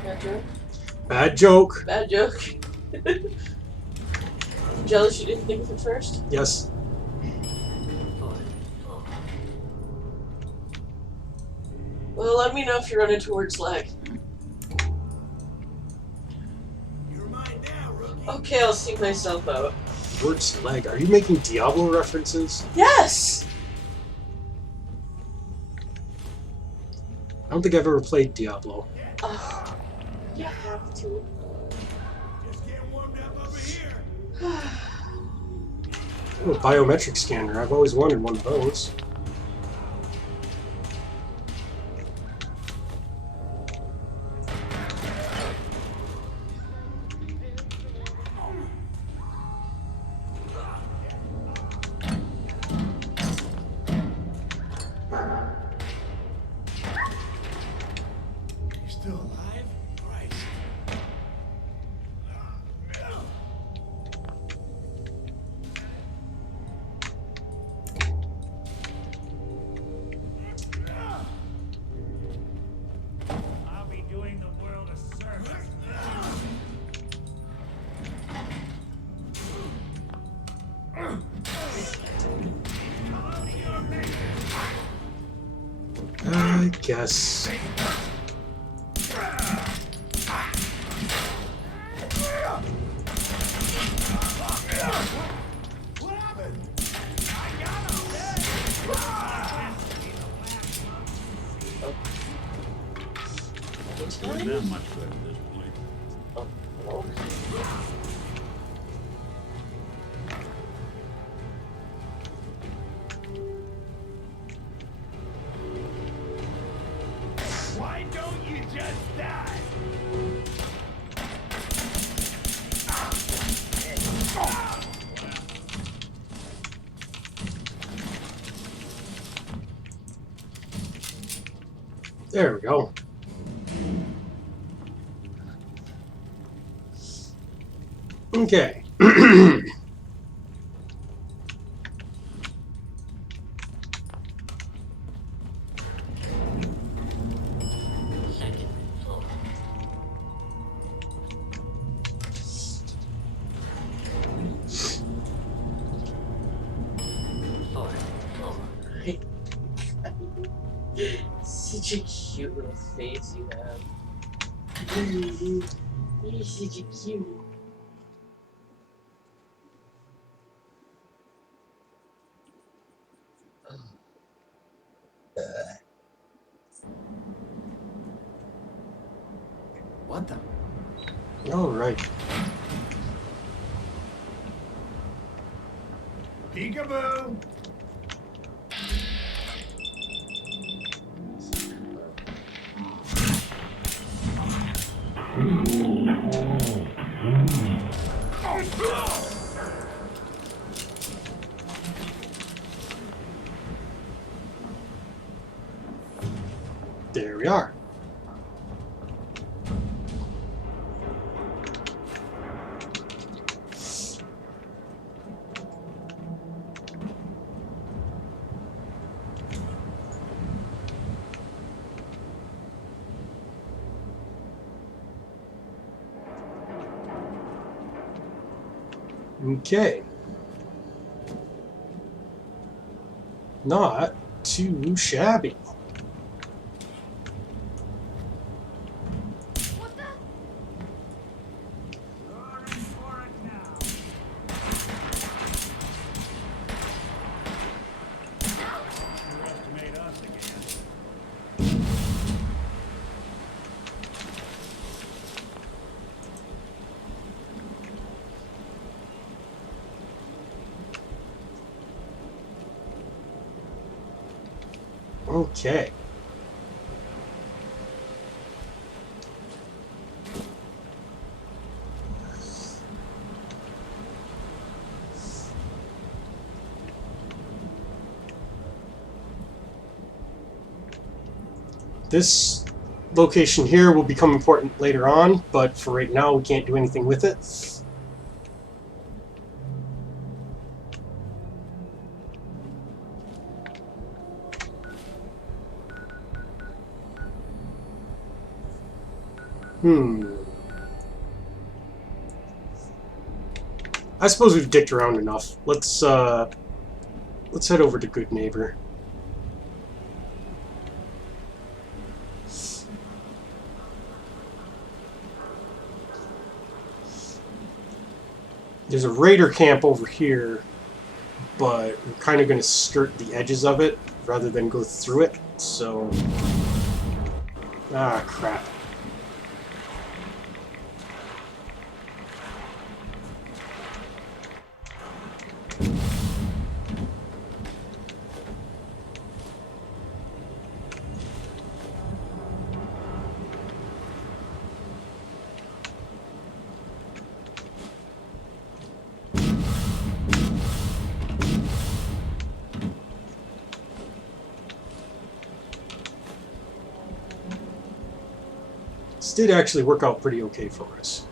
Bad joke. Bad joke. Bad joke. Jealous you didn't think of it first? Yes. Well, let me know if you're running towards lag. You're mine now, rookie. Okay, I'll see myself out. Words leg. Are you making Diablo references? Yes! I don't think I've ever played Diablo. Oh, you have to. Just get warmed up over here. Oh, a biometric scanner. I've always wanted one of those. guess. Wouldn't have much good at this point. Oh, Why don't you just die? There we go. Okay. such a cute little face you have. You're such a cute. What the? All right. Peekaboo! There we are. Okay. Not too shabby. What the? Underestimate us again. Okay. This location here will become important later on, but for right now we can't do anything with it. I suppose we've dicked around enough. Let's head over to Good Neighbor. There's a raider camp over here, but we're kind of going to skirt the edges of it rather than go through it, so... Ah, crap. This did actually work out pretty okay for us.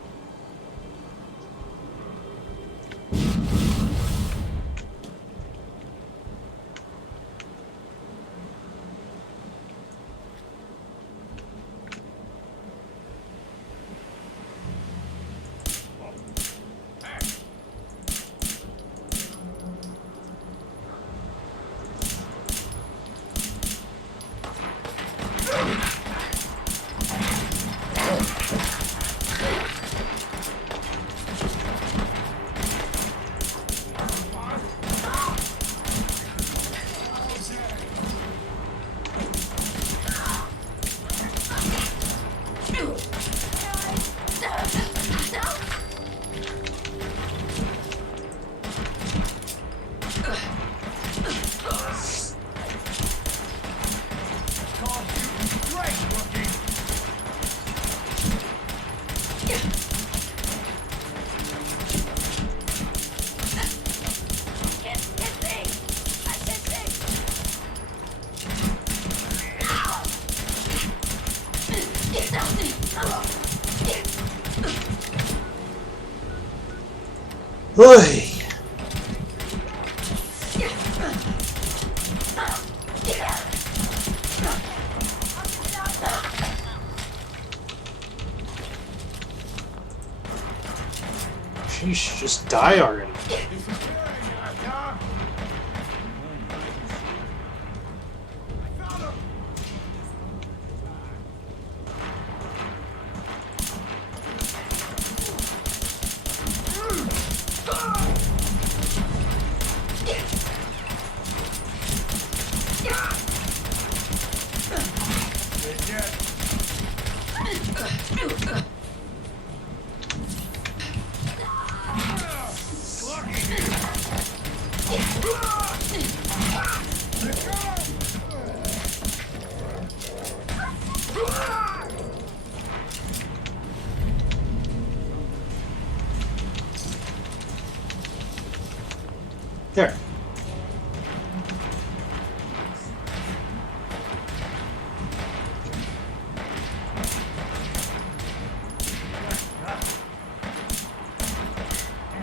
Oy. Sheesh, just die already. There.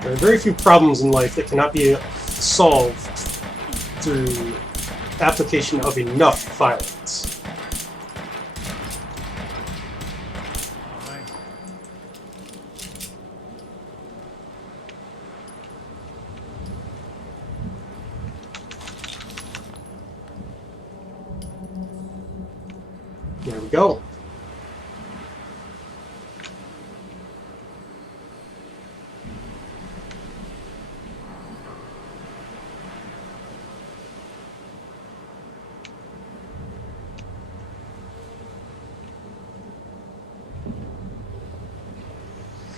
There are very few problems in life that cannot be solved through application of enough violence. There we go.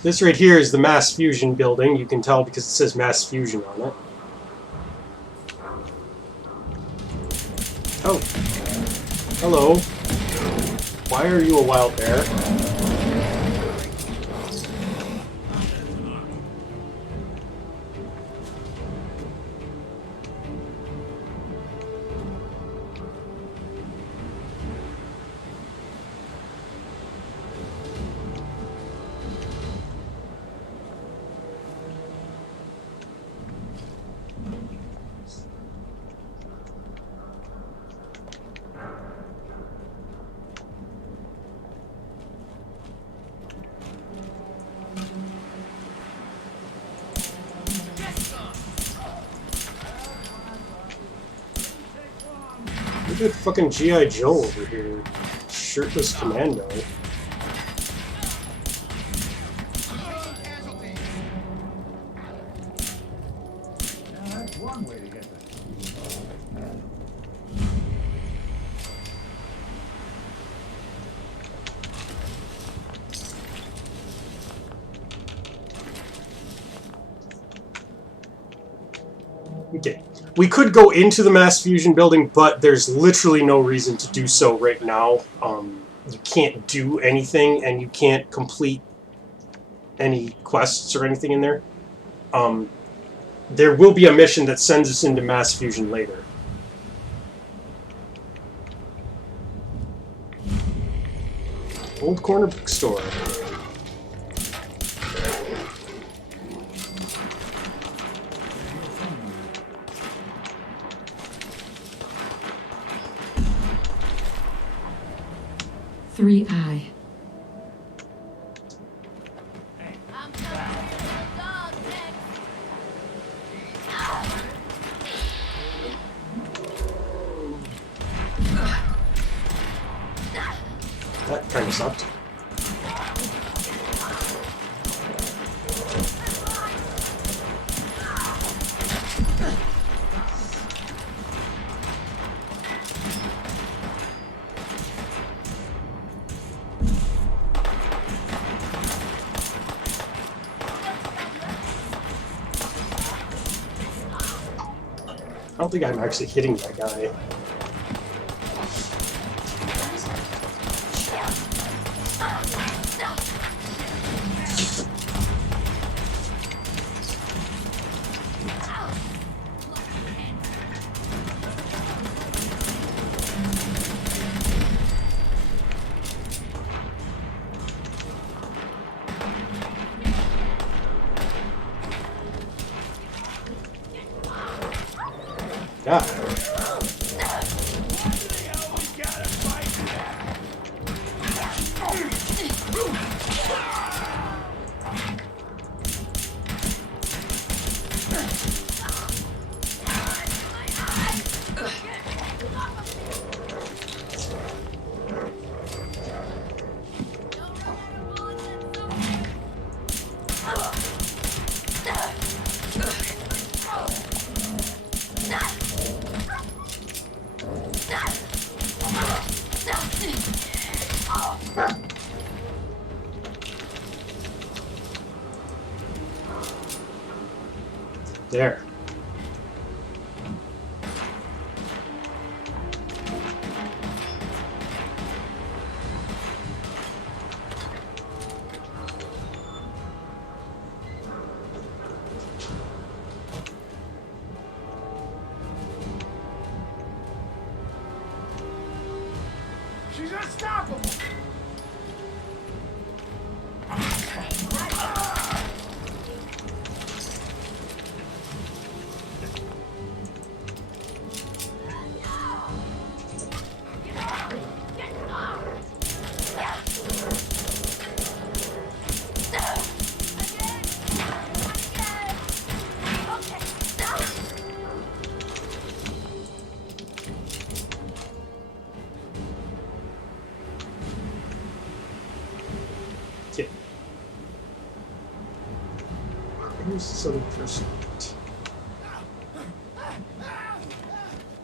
This right here is the mass fusion building. You can tell because it says mass fusion on it. Oh. Hello. Why are you a wild bear? Look at fucking G.I. Joe over here. Shirtless commando. That's one way to get this. Okay. We could go into the mass fusion building, but there's literally no reason to do so right now. You can't do anything, and you can't complete any quests or anything in there. There will be a mission that sends us into mass fusion later. Old corner bookstore. Three I. I'm coming for the dog next. That kind of sucked. I don't think I'm actually hitting that guy. Yeah. There. She's unstoppable! Okay. Who's this other person?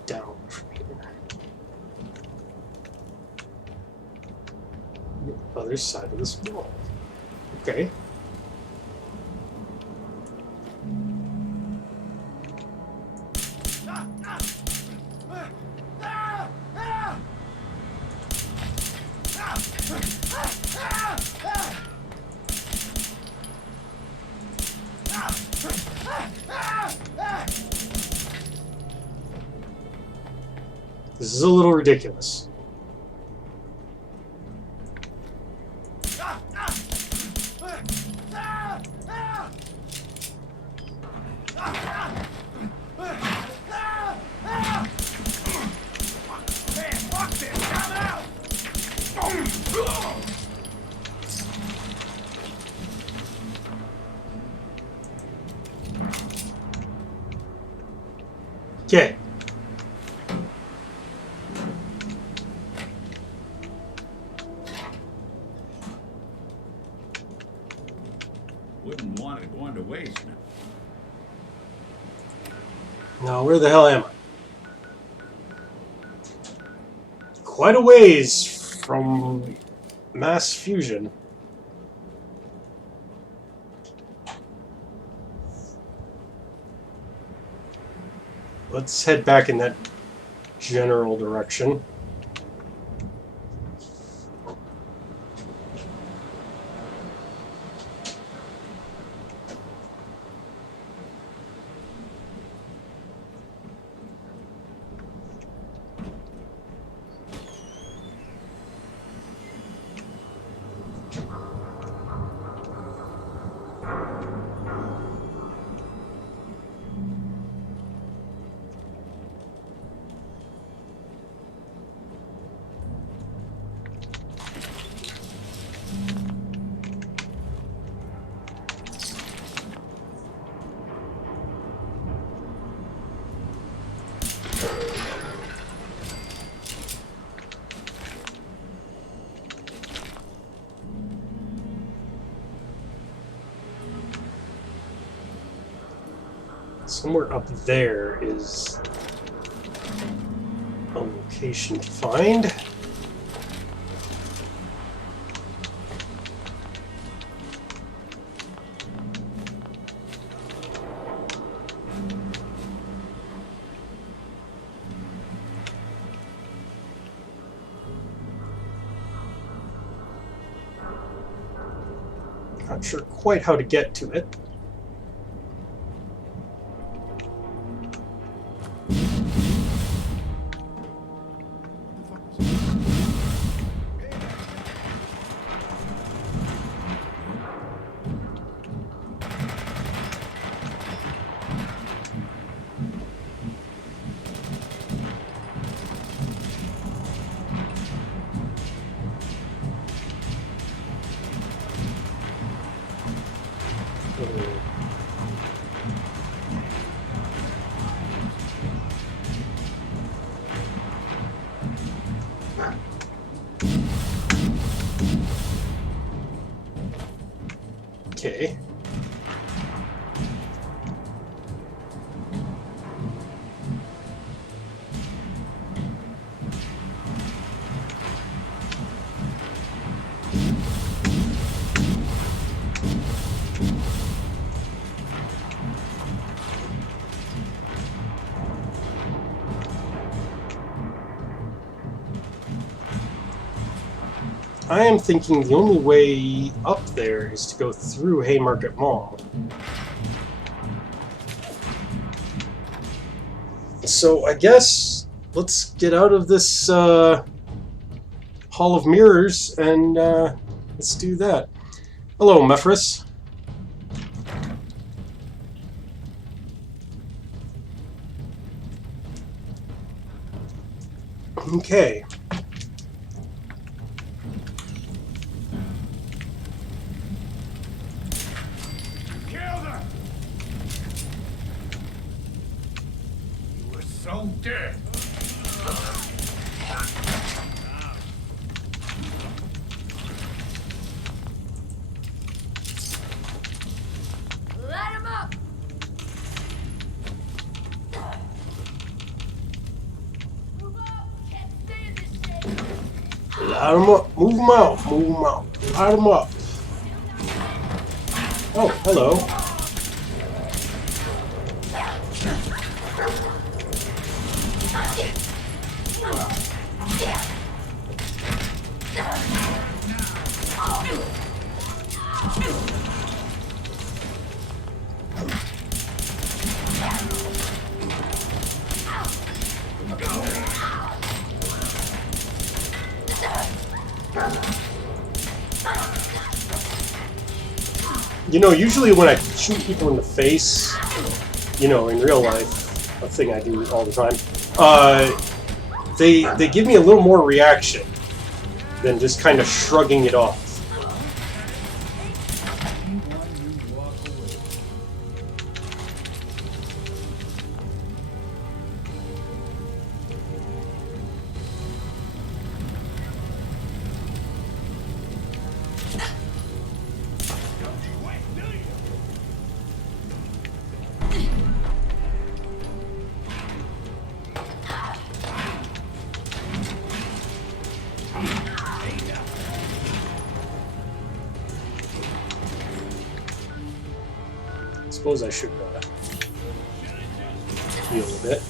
Down from here. The other side of this wall. Okay. This is a little ridiculous. Okay. Wouldn't want it going to waste now. Now, where the hell am I? Quite a ways from mass fusion. Let's head back in that general direction. Somewhere up there is a location to find. Not sure quite how to get to it. Okay. I am thinking the only way up there is to go through Haymarket Mall. So I guess let's get out of this Hall of Mirrors and let's do that. Hello, Mephris. Okay. So dead. Light him up! Move up! Can't stay in this shape! Light them up. Move them out. Move them out. Light them up. Oh, hello. You know, usually when I shoot people in the face, you know, in real life, a thing I do all the time, they give me a little more reaction than just kind of shrugging it off. I suppose I should heal a bit.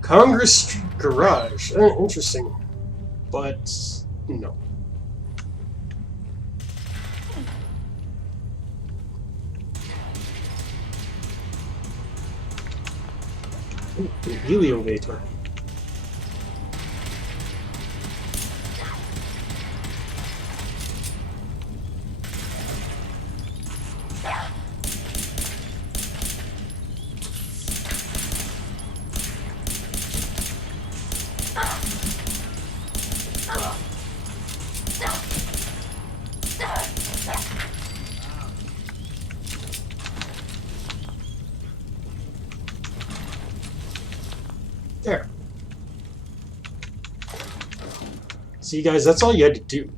Congress Street Garage. Interesting. But no. Ooh, Heliovator. There. See, guys, that's all you had to do.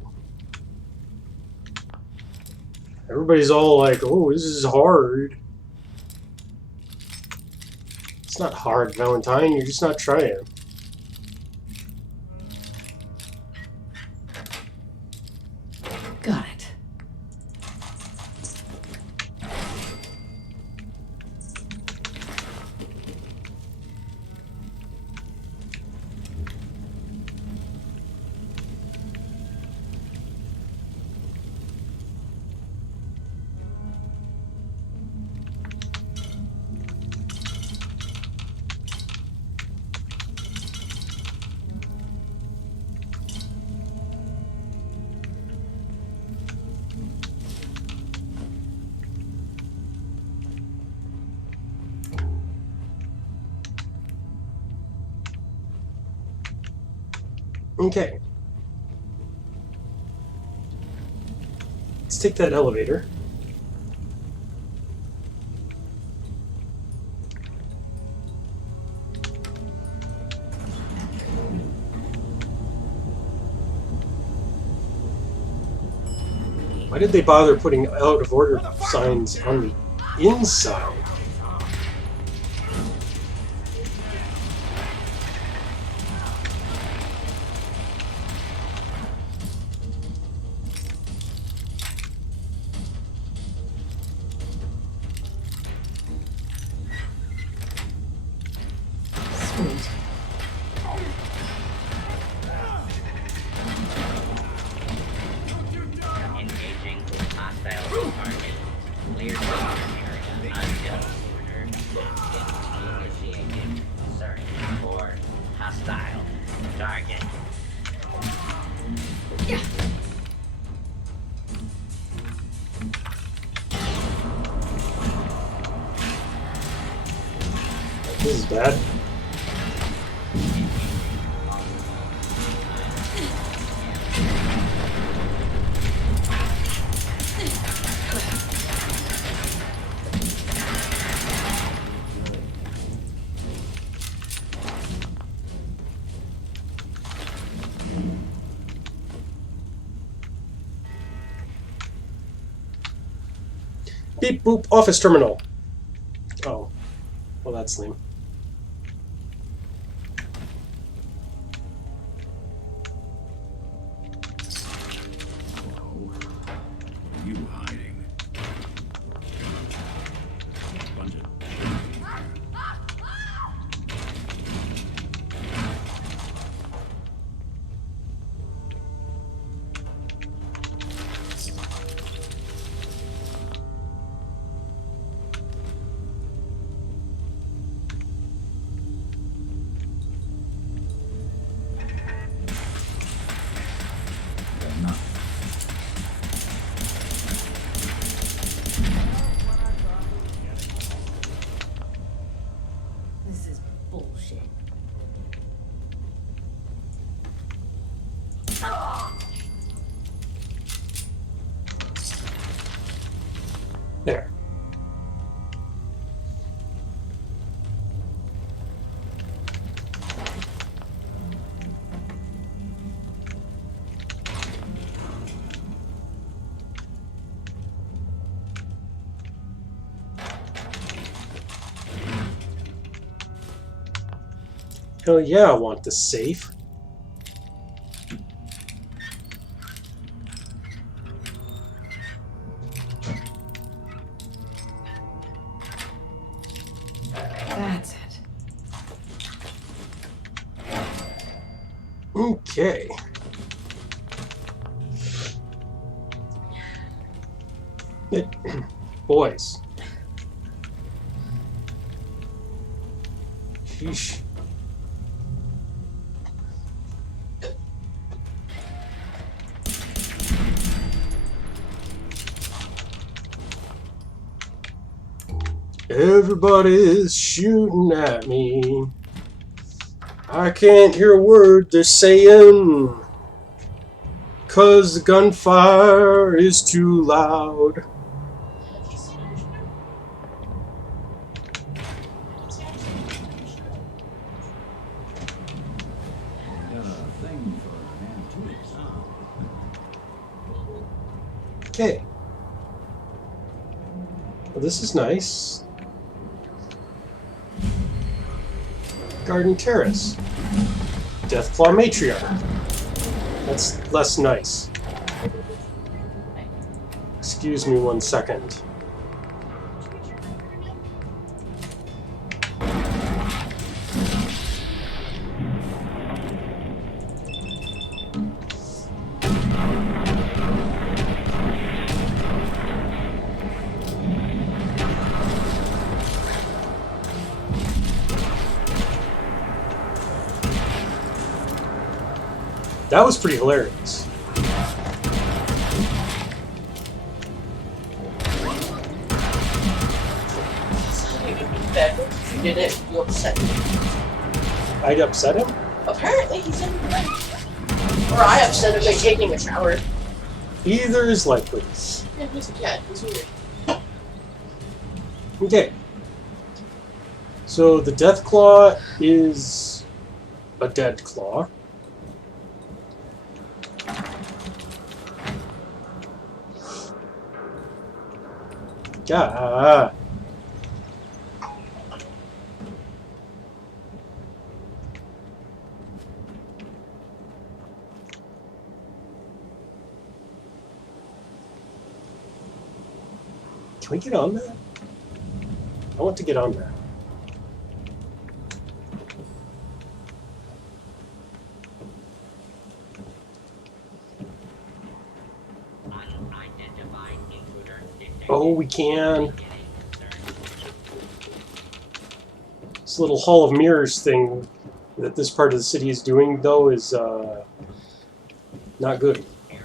Everybody's all like, oh, this is hard. It's not hard, Valentine. You're just not trying. Got it. Okay. Let's take that elevator. Why did they bother putting out of order signs on the inside? Sweet. Engaging hostile target. Clear the area until ordered. Initiating search for hostile target. This is bad. Beep boop office terminal. Oh, well that's lame. Whoa. Are you hiding? Sponge it. Got nothing. This is bullshit. There. Hell yeah, I want the safe. That's it. Okay. Boys. Sheesh. Everybody's shooting at me. I can't hear a word they're saying, 'cause the gunfire is too loud. Got a thing for antiques, huh? Okay. Well, this is nice. Garden Terrace. Deathclaw Matriarch. That's less nice. Excuse me 1 second. That was pretty hilarious. You did it. You upset me. I'd upset him? Apparently, he's in the right. Or I upset him by taking a shower. Either is likely. Yeah, he's a cat. He's weird. Okay. So the Death Claw is a dead claw. Yeah. Can we get on that? I want to get on that. Unidentified intruder detected. Oh, we can. This little Hall of Mirrors thing that this part of the city is doing, though, is not good. Area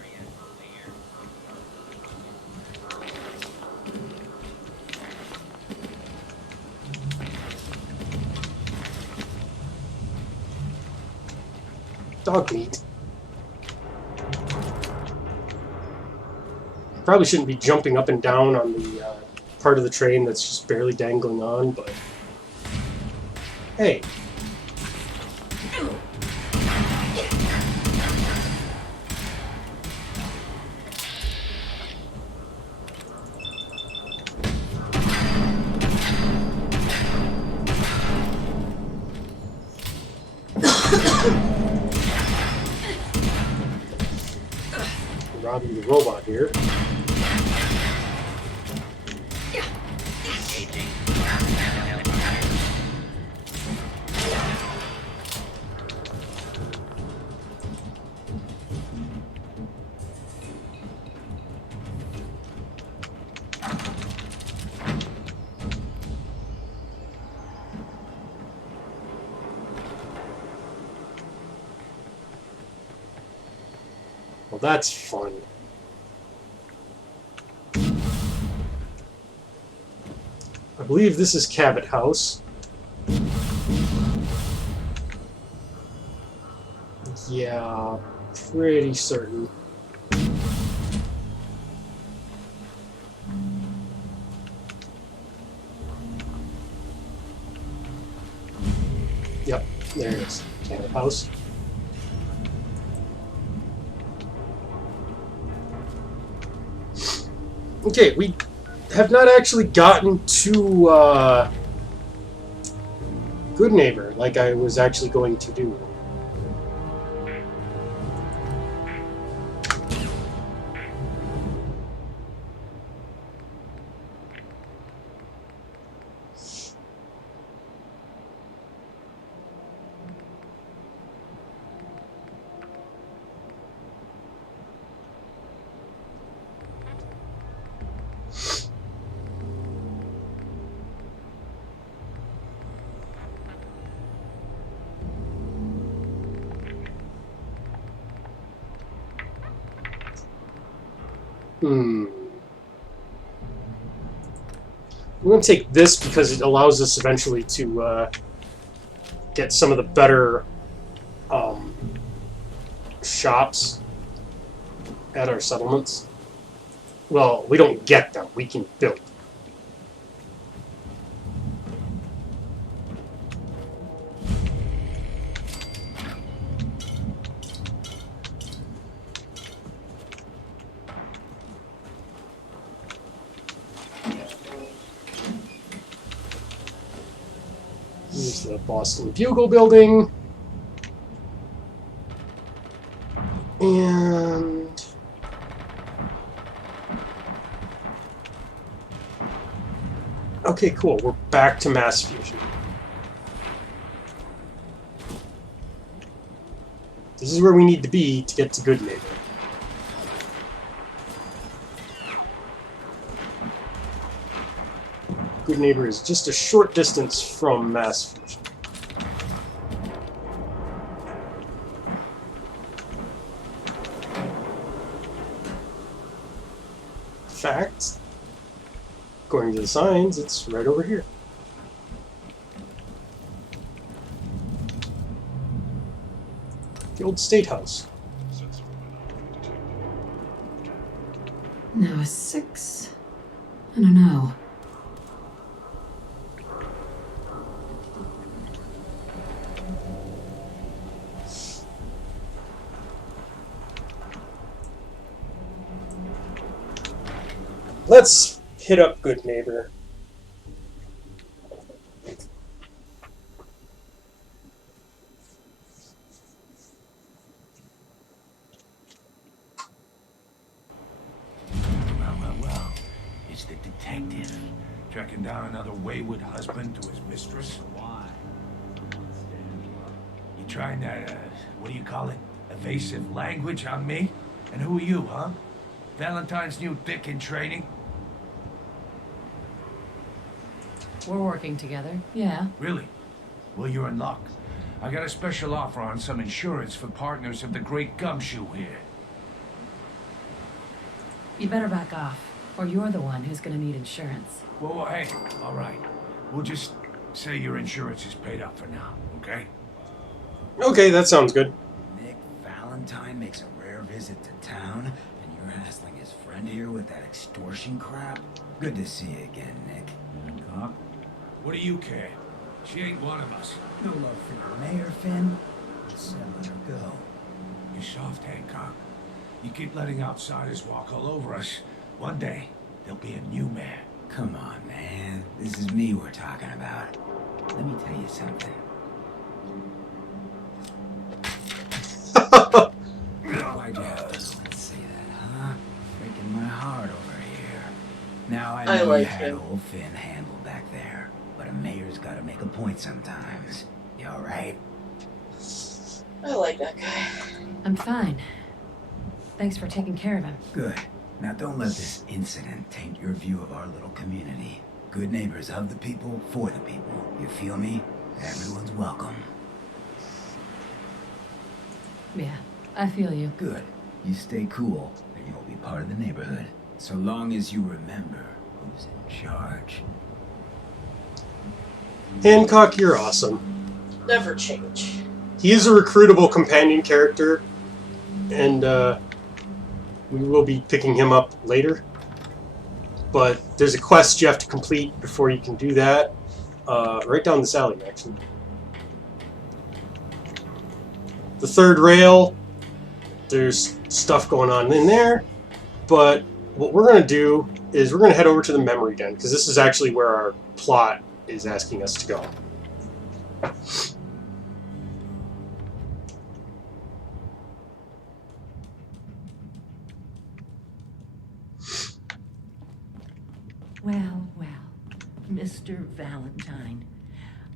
clear. Dog meat. Probably shouldn't be jumping up and down on the part of the train that's just barely dangling on, but hey. Robbie the robot here. Engaging. Well, that's fun. I believe this is Cabot House. Yeah, pretty certain. Yep, there it is. Cabot House. Okay, we have not actually gotten to Good Neighbor like I was actually going to do. I'm going to take this because it allows us eventually to get some of the better shops at our settlements. Well, we don't get them. We can build. Here's the Boston Bugle building. And okay, cool. We're back to mass fusion. This is where we need to be to get to Good Neighbor. Good Neighbor is just a short distance from mass fusion. In fact, according to the signs, it's right over here. The old State House. Now a 6. I don't know. Let's hit up Good Neighbor. Well. It's the detective. Tracking down another wayward husband to his mistress. Why? You trying that, what do you call it? Evasive language on me? And who are you, huh? Valentine's new dick in training? We're working together. Yeah. Really? Well, you're in luck. I got a special offer on some insurance for partners of the Great Gumshoe here. You better back off, or you're the one who's gonna need insurance. Well, hey, all right. We'll just say your insurance is paid up for now, okay? Okay, that sounds good. Nick Valentine makes a rare visit to town, and you're hassling his friend here with that extortion crap? Good to see you again, Nick. Hancock? What do you care? She ain't one of us. No love for your mayor, Finn? So let her go. You're soft, Hancock. You keep letting outsiders walk all over us. One day, there'll be a new mayor. Come on, man. This is me we're talking about. Let me tell you something. Why'd you have to go and say that, huh? Breaking my heart over here. Now I I know like you had him. old Finn handled back there, but a mayor's gotta make a point sometimes. You alright? I like that guy. I'm fine. Thanks for taking care of him. Good. Now don't let this incident taint your view of our little community. Good neighbors of the people, for the people. You feel me? Everyone's welcome. Yeah, I feel you. Good. You stay cool, and you'll be part of the neighborhood. So long as you remember who's in charge. Hancock, you're awesome. Never change. He is a recruitable companion character, and we will be picking him up later. But there's a quest you have to complete before you can do that. Right down this alley, actually. The third rail, there's stuff going on in there, but what we're going to do is we're going to head over to the memory den, because this is actually where our plot is asking us to go. Well, Mr. Valentine,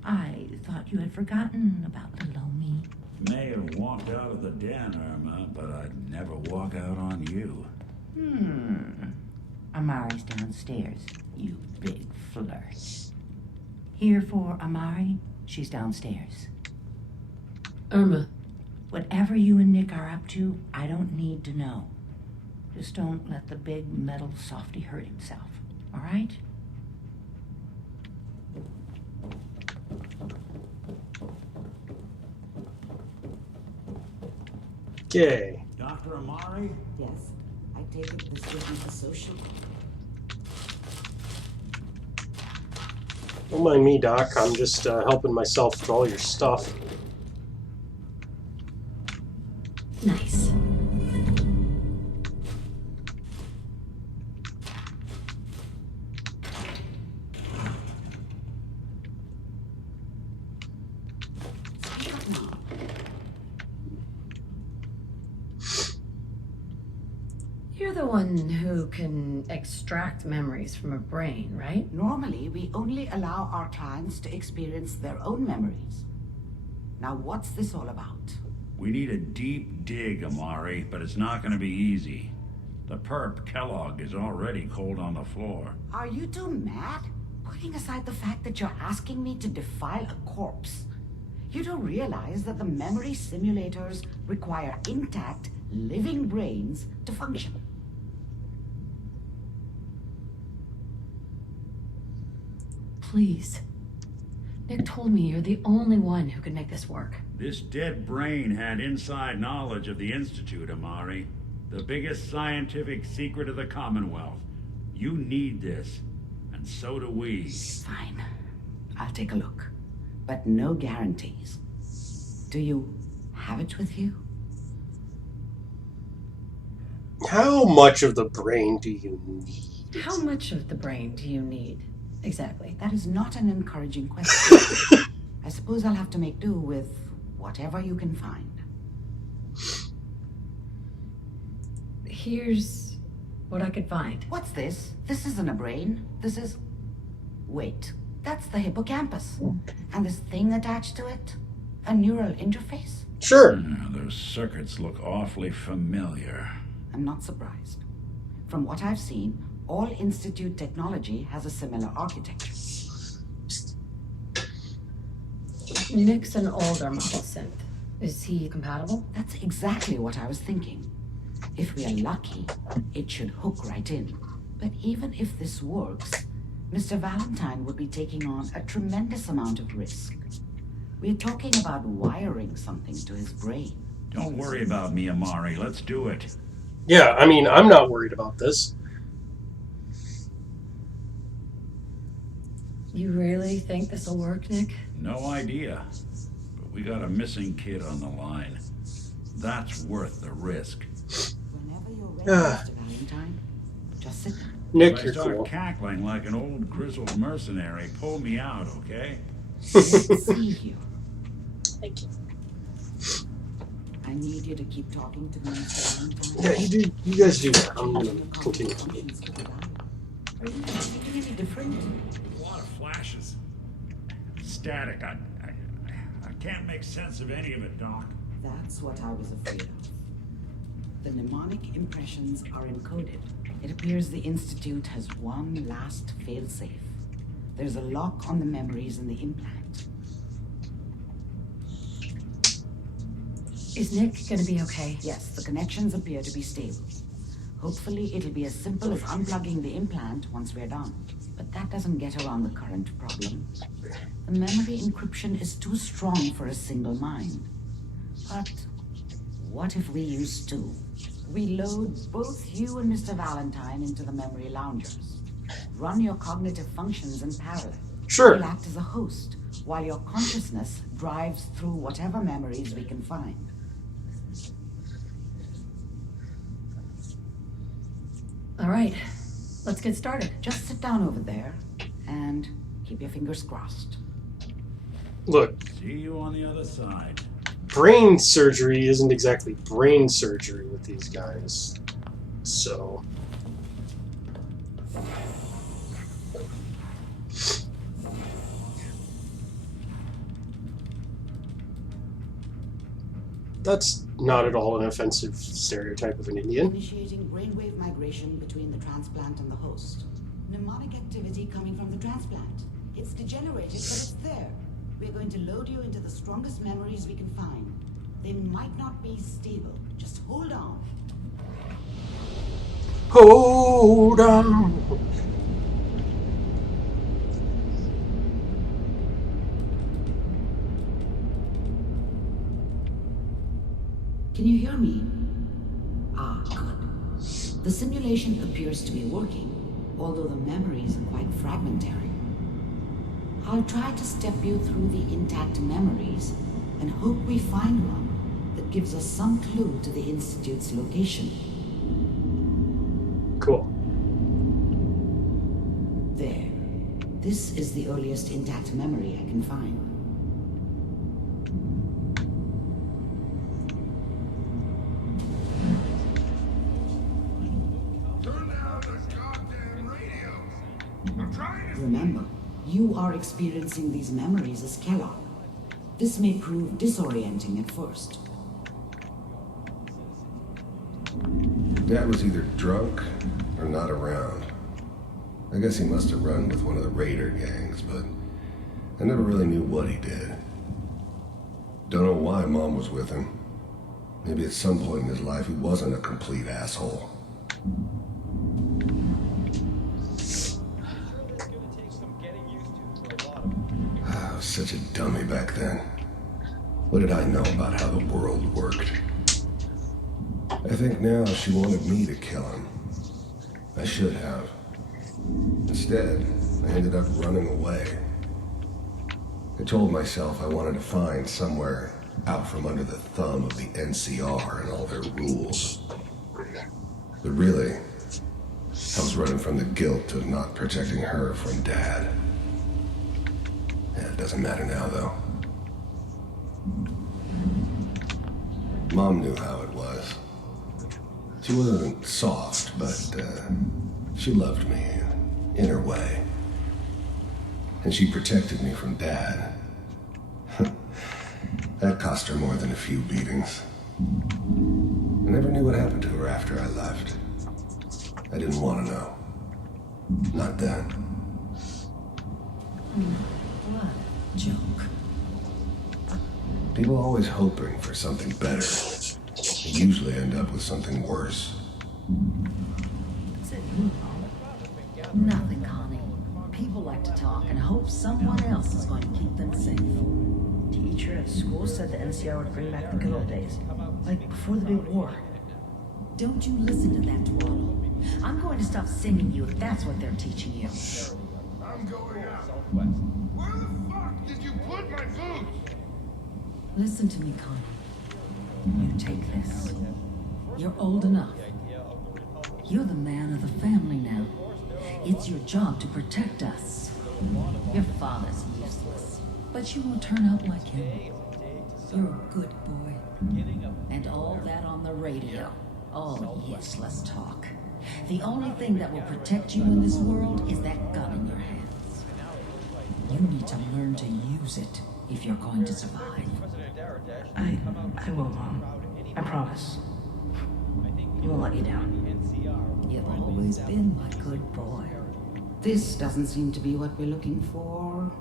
I thought you had forgotten about little me. May have walked out of the den, Irma, but I'd never walk out on you. Amari's downstairs, you big flirt. Here for Amari, she's downstairs. Irma. Whatever you and Nick are up to, I don't need to know. Just don't let the big metal softy hurt himself, all right? Okay. Dr. Amari? Yes. I take it this would be the social. Don't mind me, Doc. I'm just helping myself with all your stuff. Nice. You're the one who can extract memories from a brain, right? Normally, we only allow our clients to experience their own memories. Now, what's this all about? We need a deep dig, Amari, but it's not going to be easy. The perp, Kellogg, is already cold on the floor. Are you two mad? Putting aside the fact that you're asking me to defile a corpse, you don't realize that the memory simulators require intact, living brains to function. Please. Nick told me you're the only one who can make this work. This dead brain had inside knowledge of the Institute, Amari. The biggest scientific secret of the Commonwealth. You need this, and so do we. Fine. I'll take a look. But no guarantees. Do you have it with you? How much of the brain do you need? How much of the brain do you need? Exactly. That is not an encouraging question. I suppose I'll have to make do with whatever you can find. Here's what I could find. What's this? This isn't a brain. This is... Wait, that's the hippocampus. And this thing attached to it? A neural interface? Sure. Those circuits look awfully familiar. I'm not surprised. From what I've seen, all Institute technology has a similar architecture. Nick's an older model synth. Is he compatible? That's exactly what I was thinking. If we are lucky, it should hook right in. But even if this works, Mr. Valentine would be taking on a tremendous amount of risk. We're talking about wiring something to his brain. Don't worry about me, Amari. Let's do it. Yeah, I mean, I'm not worried about this. You really think this'll work, Nick? No idea. But we got a missing kid on the line. That's worth the risk. Whenever you're ready, Mr. Valentine, just sit down. Nick, If I you're start cool. cackling like an old grizzled mercenary, pull me out, okay? Let's see here. Thank you. I need you to keep talking to me, Mr. Valentine. Yeah, you guys do that. I'm gonna continue. Are you speaking any different? A lot of flashes. Static. I can't make sense of any of it, Doc. That's what I was afraid of. The mnemonic impressions are encoded. It appears the Institute has one last failsafe. There's a lock on the memories in the implant. Is Nick gonna be okay? Yes, the connections appear to be stable. Hopefully it'll be as simple as unplugging the implant once we're done. But that doesn't get around the current problem. The memory encryption is too strong for a single mind. But what if we use two? We load both you and Mr. Valentine into the memory loungers. Run your cognitive functions in parallel. Sure. We'll act as a host, while your consciousness drives through whatever memories we can find. All right, let's get started. Just sit down over there and keep your fingers crossed. Look, See you on the other side. brain surgery isn't exactly brain surgery with these guys. So... That's not at all an offensive stereotype of an Indian. Initiating brainwave migration between the transplant and the host. Mnemonic activity coming from the transplant. It's degenerated, but it's there. We're going to load you into the strongest memories we can find. They might not be stable. Just hold on. Hold on. Can you hear me? Ah, good. The simulation appears to be working, although the memories are quite fragmentary. I'll try to step you through the intact memories and hope we find one that gives us some clue to the Institute's location. Cool. There. This is the earliest intact memory I can find. Turn down the goddamn radio. I'm trying to... Remember, you are experiencing these memories as Kellogg. This may prove disorienting at first. Dad was either drunk or not around. I guess he must have run with one of the raider gangs, but I never really knew what he did. Don't know why Mom was with him. Maybe at some point in his life he wasn't a complete asshole. I was such a dummy back then. What did I know about how the world worked? I think now she wanted me to kill him. I should have. Instead, I ended up running away. I told myself I wanted to find somewhere out from under the thumb of the NCR and all their rules. But really, I was running from the guilt of not protecting her from Dad. It doesn't matter now, though. Mom knew how it was. She wasn't soft, but she loved me in her way. And she protected me from Dad. That cost her more than a few beatings. I never knew what happened to her after I left. I didn't want to know. Not then. What a joke. People always hoping for something better. They usually end up with something worse. What's it mean, Mom? Nothing, Connie. People like to talk and hope someone else is going to keep them safe. Teacher at school said the NCR would bring back the good old days, like before the big war. Don't you listen to that twaddle. I'm going to stop singing you if that's what they're teaching you. I'm going out. Where the fuck did you put my boots? Listen to me, Connie. You take this. You're old enough. You're the man of the family now. It's your job to protect us. Your father's useless, but you won't turn out like him. You're a good boy. And all that on the radio. Oh, yes, let's talk. The only thing that will protect you in this world is that gun in your hands. You need to learn to use it if you're going to survive. I will, Mom. I promise. We won't let you down. You've always been my good boy. This doesn't seem to be what we're looking for.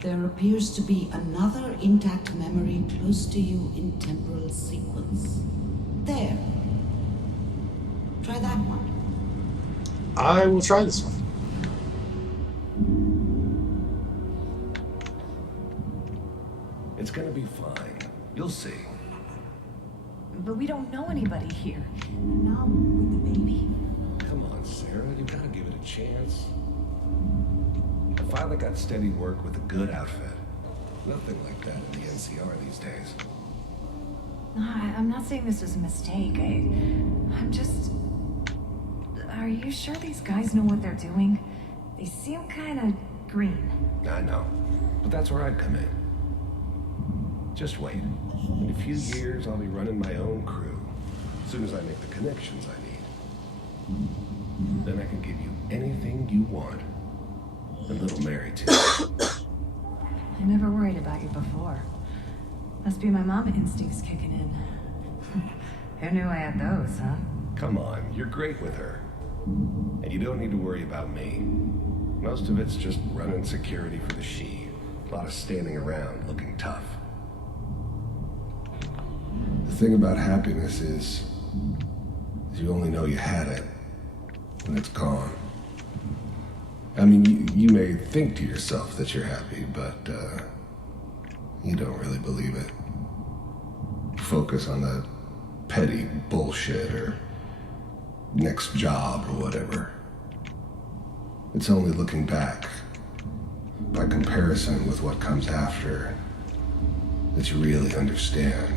There appears to be another intact memory close to you in temporal sequence. There. Try that one. I will try this one. It's gonna be fine. You'll see. But we don't know anybody here. Now with the baby. Come on, Sarah. You gotta give it a chance. I finally got steady work with a good outfit. Nothing like that in the NCR these days. No, I'm not saying this was a mistake. I'm just... Are you sure these guys know what they're doing? They seem kind of green. I know. But that's where I'd come in. Just wait. In a few years, I'll be running my own crew. As soon as I make the connections I need. Then I can give you anything you want. And little Mary, too. I never worried about you before. Must be my mama instincts kicking in. Who knew I had those, huh? Come on, you're great with her. And you don't need to worry about me. Most of it's just running security for the she. A lot of standing around looking tough. The thing about happiness is you only know you had it when it's gone. I mean, you may think to yourself that you're happy, but you don't really believe it. You focus on the petty bullshit or next job or whatever. It's only looking back, by comparison with what comes after, that you really understand.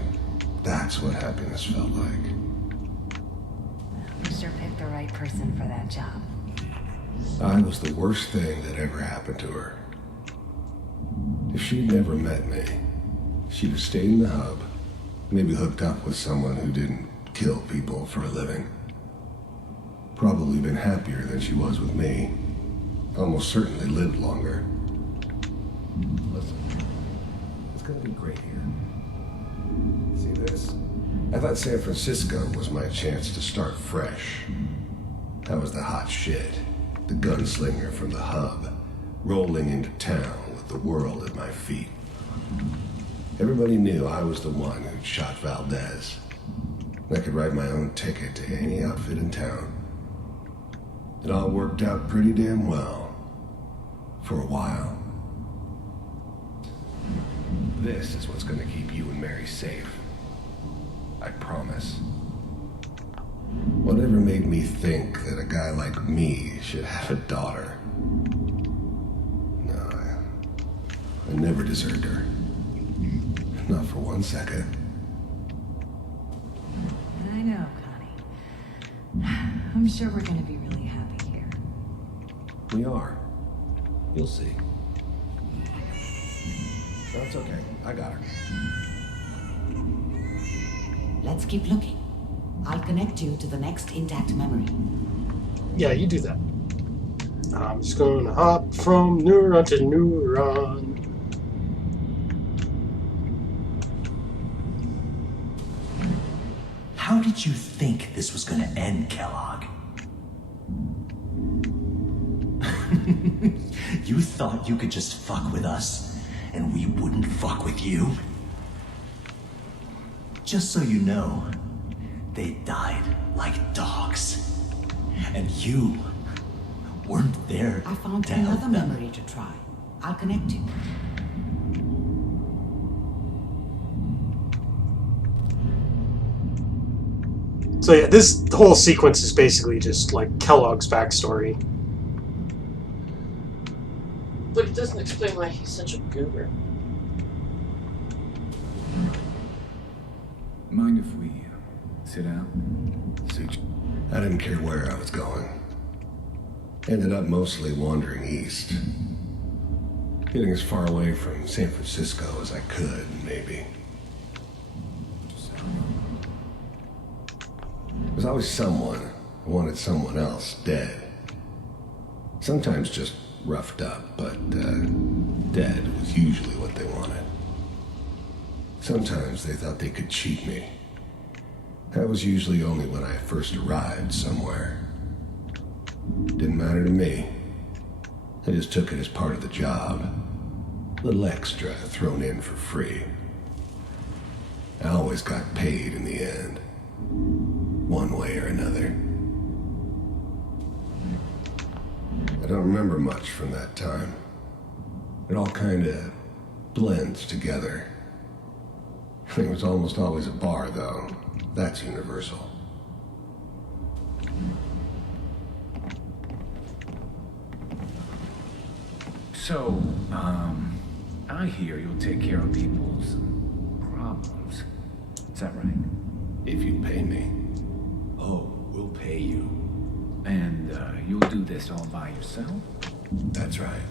That's what happiness felt like. You sure picked the right person for that job. I was the worst thing that ever happened to her. If she'd never met me, she'd have stayed in the hub, maybe hooked up with someone who didn't kill people for a living. Probably been happier than she was with me. Almost certainly lived longer. Listen, it's gonna be great here. See this? I thought San Francisco was my chance to start fresh. I was the hot shit, the gunslinger from the hub, rolling into town with the world at my feet. Everybody knew I was the one who'd shot Valdez. I could write my own ticket to any outfit in town. It all worked out pretty damn well. For a while. This is what's gonna keep you and Mary safe. I promise. Whatever made me think that a guy like me should have a daughter? No, I never deserved her. Not for 1 second. I know, Connie. I'm sure we're gonna be really happy here. We are. You'll see. That's okay. I got her. Let's keep looking. I'll connect you to the next intact memory. Yeah, you do that. I'm just gonna hop from neuron to neuron. How did you think this was gonna end, Kellogg? You thought you could just fuck with us, and we wouldn't fuck with you? Just so you know, they died like dogs. And you weren't there I found to help another them. memory to try. I'll connect you. So yeah, this whole sequence is basically just like Kellogg's backstory. But it doesn't explain why he's such a goober. Mind if we sit down? I didn't care where I was going. Ended up mostly wandering east. Getting as far away from San Francisco as I could, maybe. There's always someone who wanted someone else dead. Sometimes just roughed up, but dead was usually what they wanted. Sometimes they thought they could cheat me. That was usually only when I first arrived somewhere. Didn't matter to me. I just took it as part of the job. A little extra thrown in for free. I always got paid in the end. One way or another. I don't remember much from that time. It all kind of blends together. It was almost always a bar, though. That's universal. So, I hear you'll take care of people's problems. Is that right? If you pay me. Oh, we'll pay you. And, you'll do this all by yourself? That's right.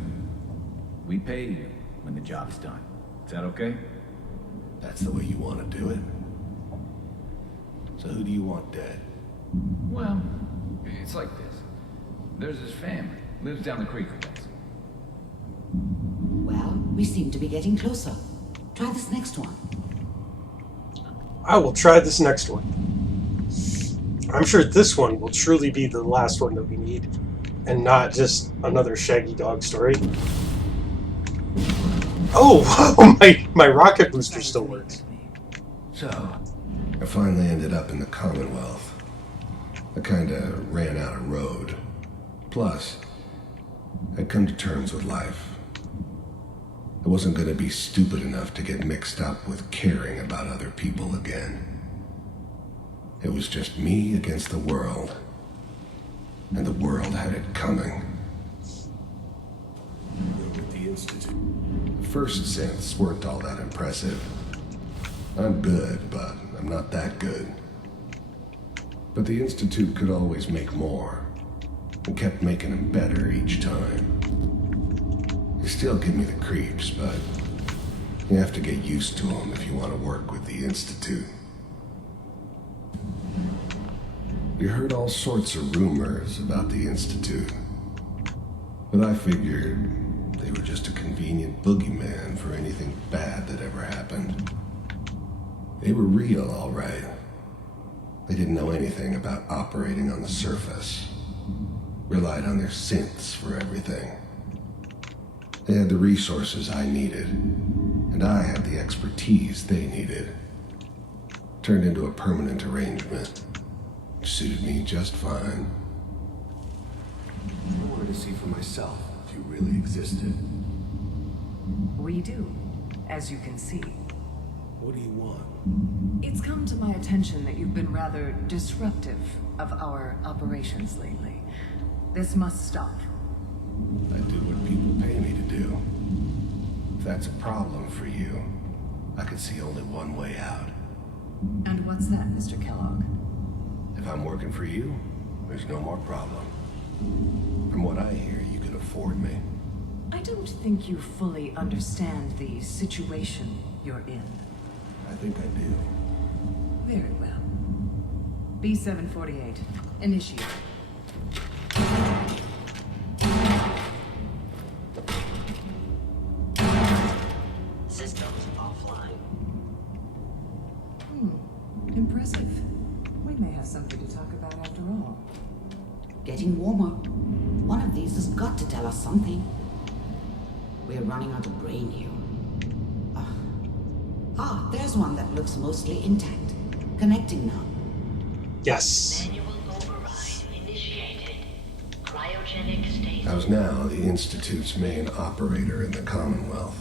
We pay you when the job's done. Is that okay? That's the way you want to do it. So who do you want dead? Well, it's like this. There's this family. Lives down the creek a ways. Well, we seem to be getting closer. Try this next one. I will try this next one. I'm sure this one will truly be the last one that we need, and not just another Shaggy Dog story. Oh, my rocket booster still works. So, I finally ended up in the Commonwealth. I kinda ran out of road. Plus, I'd come to terms with life. I wasn't gonna be stupid enough to get mixed up with caring about other people again. It was just me against the world. And the world had it coming. With the Institute. The first synths weren't all that impressive. I'm good, but I'm not that good. But the Institute could always make more, and kept making them better each time. They still give me the creeps, but you have to get used to them if you want to work with the Institute. You heard all sorts of rumors about the Institute, but I figured they were just a convenient boogeyman for anything bad that ever happened. They were real, all right. They didn't know anything about operating on the surface. Relied on their synths for everything. They had the resources I needed, and I had the expertise they needed. Turned into a permanent arrangement, which suited me just fine. I wanted to see for myself if you really existed. We do, as you can see. What do you want? It's come to my attention that you've been rather disruptive of our operations lately. This must stop. I do what people pay me to do. If that's a problem for you, I could see only one way out. And what's that, Mr. Kellogg? If I'm working for you, there's no more problem. From what I hear, you can afford me. I don't think you fully understand the situation you're in. I think I do. Very well. B-748, initiate. Systems offline. Impressive. We may have something to talk about after all. Getting warmer. One of these has got to tell us something. We're running out of brain here. There's one that looks mostly intact. Connecting now. Yes. Manual override initiated. Cryogenic state. I was now the Institute's main operator in the Commonwealth.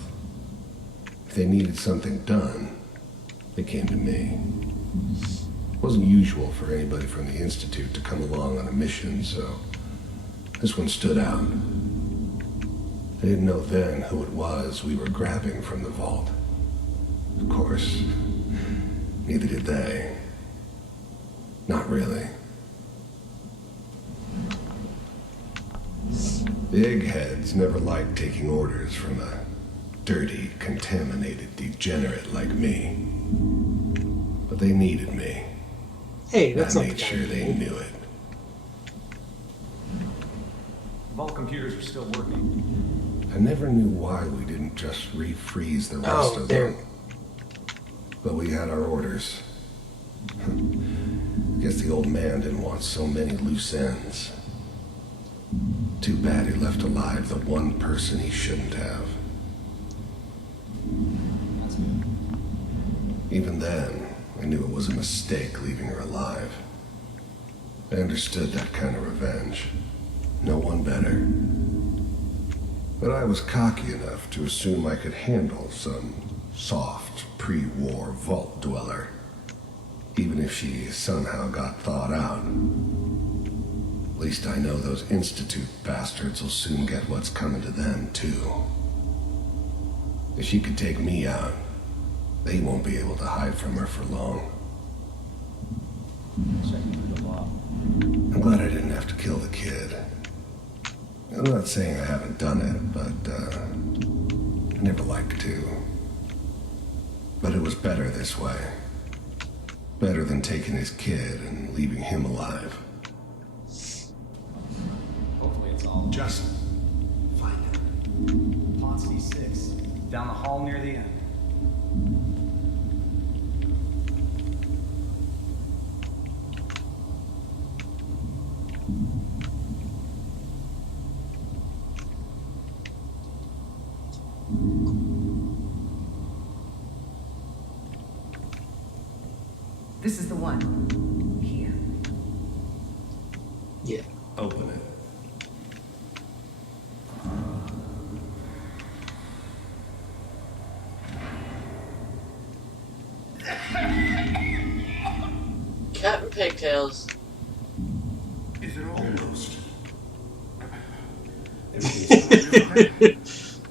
If they needed something done, they came to me. It wasn't usual for anybody from the Institute to come along on a mission, so this one stood out. I didn't know then who it was we were grabbing from the vault. Of course, neither did they. Not really. The eggheads never liked taking orders from a dirty, contaminated degenerate like me. But they needed me. Hey, that's I not made the guy. sure they knew it. Vault computers are still working. I never knew why we didn't just refreeze the rest of them. But we had our orders. Guess the old man didn't want so many loose ends. Too bad he left alive the one person he shouldn't have. That's good. Even then, I knew it was a mistake leaving her alive. I understood that kind of revenge. No one better. But I was cocky enough to assume I could handle some soft, pre-war vault dweller, even if she somehow got thawed out. At least I know those Institute bastards will soon get what's coming to them, too. If she could take me out, they won't be able to hide from her for long. I'm glad I didn't have to kill the kid. I'm not saying I haven't done it, but I never liked to. But it was better this way. Better than taking his kid and leaving him alive. Hopefully it's all. Just find it. Pod C6. Down the hall near the end. This is the one. Here. Yeah. Open it. Cat and pigtails. Is it almost?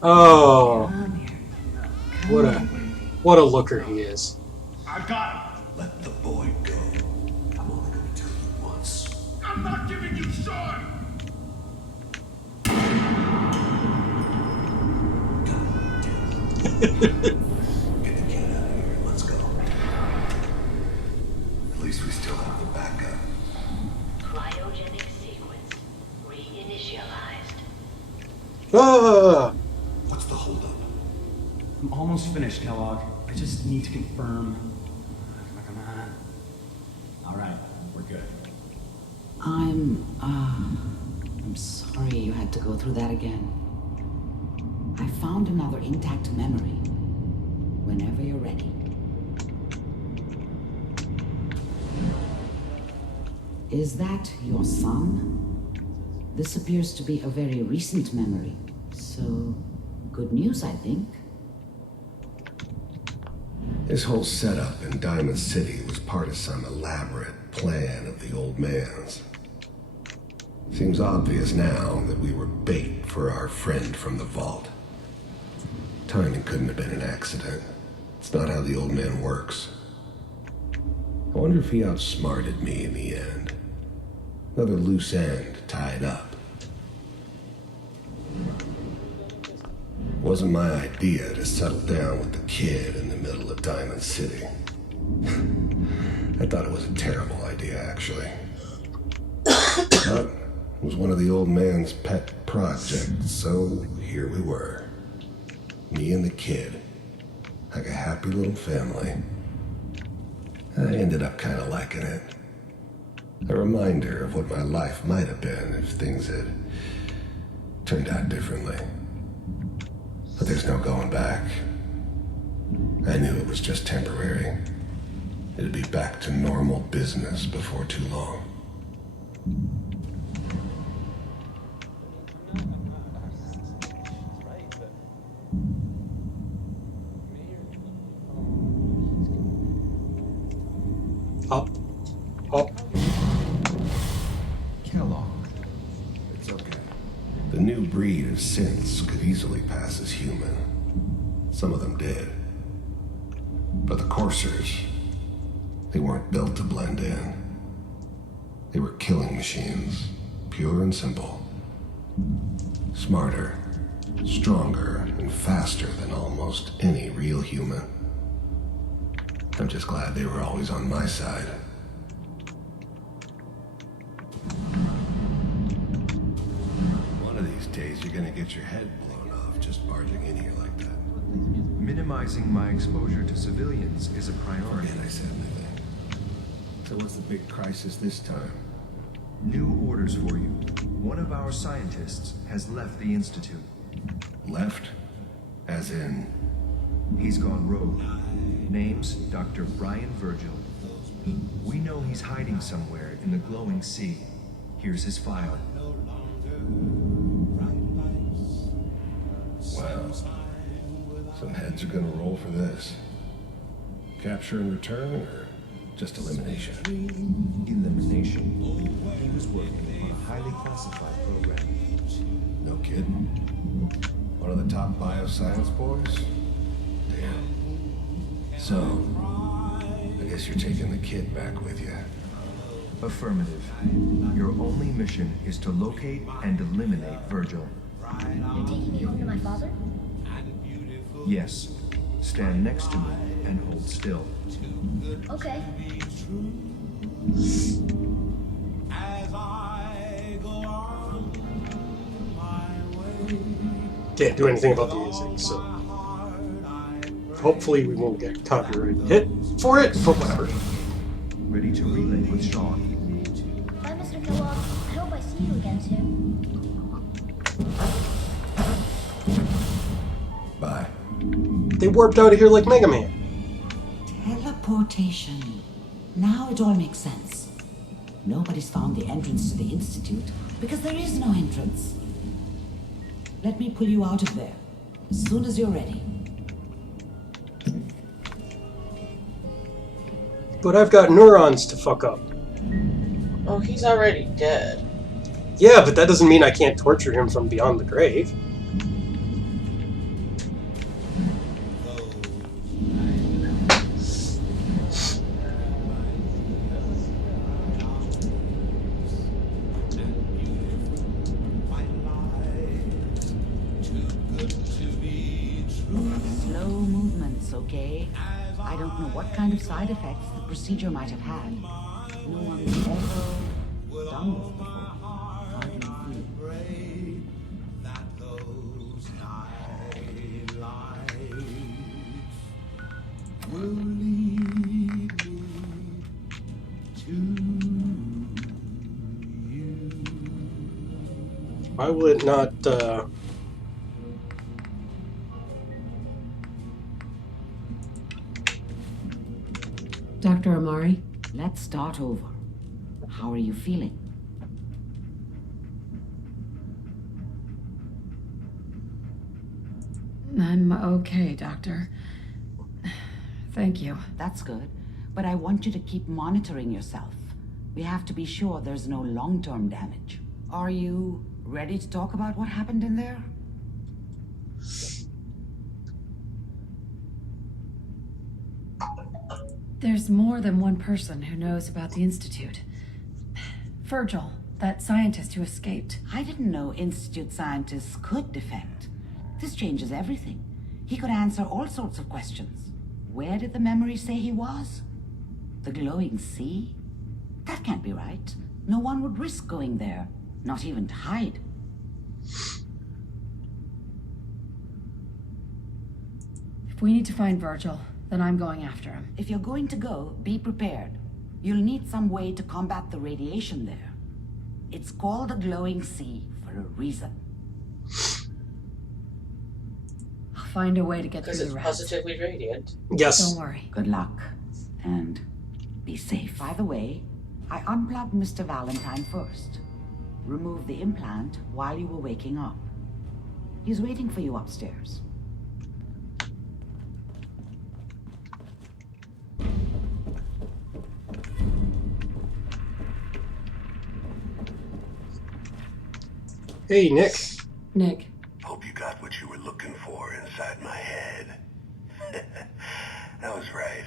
Oh. What a looker he is. I've got him. Let the boy go. I'm only gonna tell you once. I'm not giving you Sean. Get the kid out of here. Let's go. At least we still have the backup. Cryogenic sequence reinitialized. Ah! What's the holdup? I'm almost finished, Kellogg. I just need to confirm. Come on. All right, we're good. I'm sorry you had to go through that again. I found another intact memory. Whenever you're ready. Is that your son? This appears to be a very recent memory. So, good news, I think. His whole setup in Diamond City was part of some elaborate plan of the old man's. Seems obvious now that we were bait for our friend from the vault. Timing couldn't have been an accident. It's not how the old man works. I wonder if he outsmarted me in the end. Another loose end tied up. It wasn't my idea to settle down with the kid in the middle of Diamond City. I thought it was a terrible idea, actually. But it was one of the old man's pet projects, so here we were. Me and the kid, like a happy little family. I ended up kind of liking it. A reminder of what my life might have been if things had turned out differently. But there's no going back. I knew it was just temporary. It'd be back to normal business before too long. Up. Kellogg. It's okay. The new breed of synths could easily pass as human. Some of them did. But the coursers, they weren't built to blend in. They were killing machines, pure and simple. Smarter, stronger, and faster than almost any real human. I'm just glad they were always on my side. One of these days you're gonna get your head blown off just barging in here like that. Minimizing my exposure to civilians is a priority. Forget I said anything. So what's the big crisis this time? New orders for you. One of our scientists has left the Institute. Left? As in? He's gone rogue. Name's Dr. Brian Virgil. We know he's hiding somewhere in the glowing sea. Here's his file. Wow. Some heads are gonna roll for this. Capture and return, or just elimination? Elimination. He was working on a highly classified program. No kidding. One of the top bioscience boys? Damn. So, I guess you're taking the kid back with you. Affirmative. Your only mission is to locate and eliminate Virgil. You're taking me home to my father? Yes. Stand next to me and hold still. Okay. Can't do anything about the music, so hopefully we won't get copyright hit for it, but whatever. Ready to relay with Sean. Bye, Mr. Kellogg. I hope I see you again soon. Bye. They warped out of here like Mega Man. Teleportation. Now it all makes sense. Nobody's found the entrance to the Institute because there is no entrance. Let me pull you out of there as soon as you're ready. But I've got neurons to fuck up. Oh, he's already dead. Yeah, but that doesn't mean I can't torture him from beyond the grave. Slow movements, okay? I don't know what kind of side effects the procedure might have had. No one's ever done this before. How do you feel? Why will it not, Dr. Amari? Let's start over. How are you feeling? I'm okay, Doctor. Thank you. That's good. But I want you to keep monitoring yourself. We have to be sure there's no long-term damage. Are you ready to talk about what happened in there? There's more than one person who knows about the Institute. Virgil, that scientist who escaped. I didn't know Institute scientists could defect. This changes everything. He could answer all sorts of questions. Where did the memory say he was? The glowing sea? That can't be right. No one would risk going there, not even to hide. If we need to find Virgil, then I'm going after him. If you're going to go, be prepared. You'll need some way to combat the radiation there. It's called the glowing sea for a reason. I'll find a way to get through the Because it's rest. positively radiant. Yes. Don't worry. Good luck. And be safe. By the way, I unplugged Mr. Valentine first. Remove the implant while you were waking up. He's waiting for you upstairs. Hey, Nick. Nick. Hope you got what you were looking for inside my head. I was right.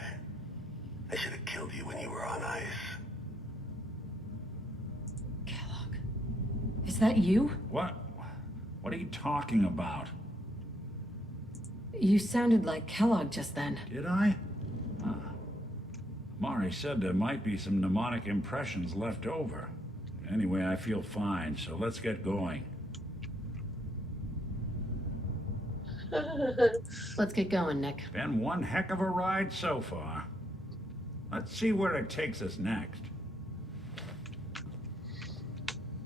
I should have killed you when you were on ice. Kellogg. Is that you? What? What are you talking about? You sounded like Kellogg just then. Did I? Mari said there might be some mnemonic impressions left over. Anyway, I feel fine, so let's get going. Let's get going, Nick. Been one heck of a ride so far. Let's see where it takes us next.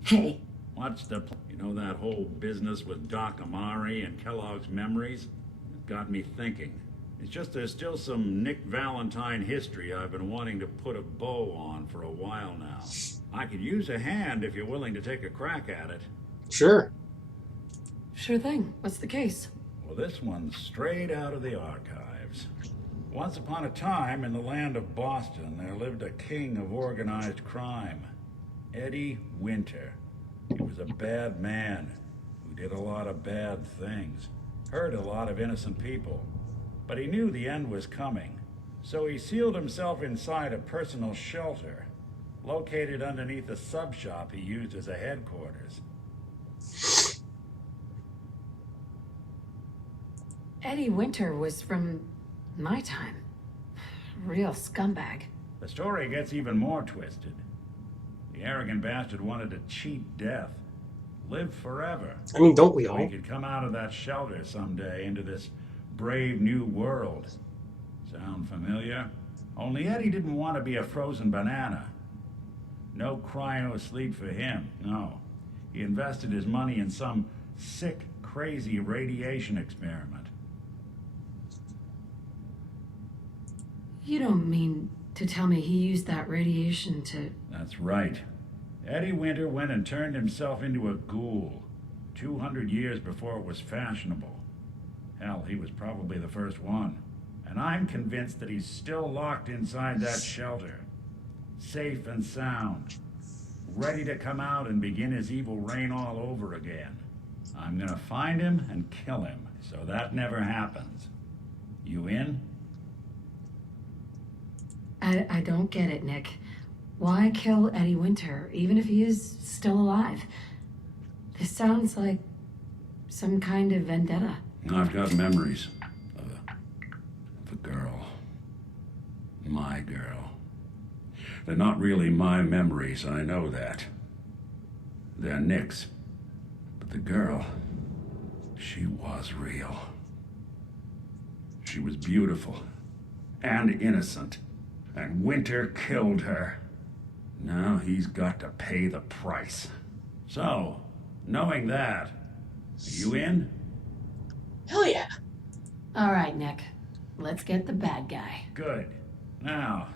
Hey. What's the... You know that whole business with Doc Amari and Kellogg's memories? It got me thinking. It's just there's still some Nick Valentine history I've been wanting to put a bow on for a while now. I could use a hand if you're willing to take a crack at it. Sure. Sure thing. What's the case? Well, this one's straight out of the archives. Once upon a time, in the land of Boston, there lived a king of organized crime, Eddie Winter. He was a bad man who did a lot of bad things, hurt a lot of innocent people. But he knew the end was coming, so he sealed himself inside a personal shelter, located underneath a sub-shop he used as a headquarters. Eddie Winter was from my time. Real scumbag. The story gets even more twisted. The arrogant bastard wanted to cheat death, live forever. I mean, don't we so all? he could come out of that shelter someday into this brave new world. Sound familiar? Only Eddie didn't want to be a frozen banana. No cryo sleep for him, no. He invested his money in some sick, crazy radiation experiment. You don't mean to tell me he used that radiation to... That's right. Eddie Winter went and turned himself into a ghoul 200 years before it was fashionable. Hell, he was probably the first one. And I'm convinced that he's still locked inside that shelter. Safe and sound. Ready to come out and begin his evil reign all over again. I'm gonna find him and kill him, so that never happens. You in? I don't get it, Nick. Why kill Eddie Winter, even if he is still alive? This sounds like some kind of vendetta. I've got memories of a girl. My girl. They're not really my memories, I know that. They're Nick's. But the girl, she was real. She was beautiful and innocent. And Winter killed her. Now he's got to pay the price. So, knowing that, are you in? Hell yeah. All right, Nick. Let's get the bad guy. Good. Now,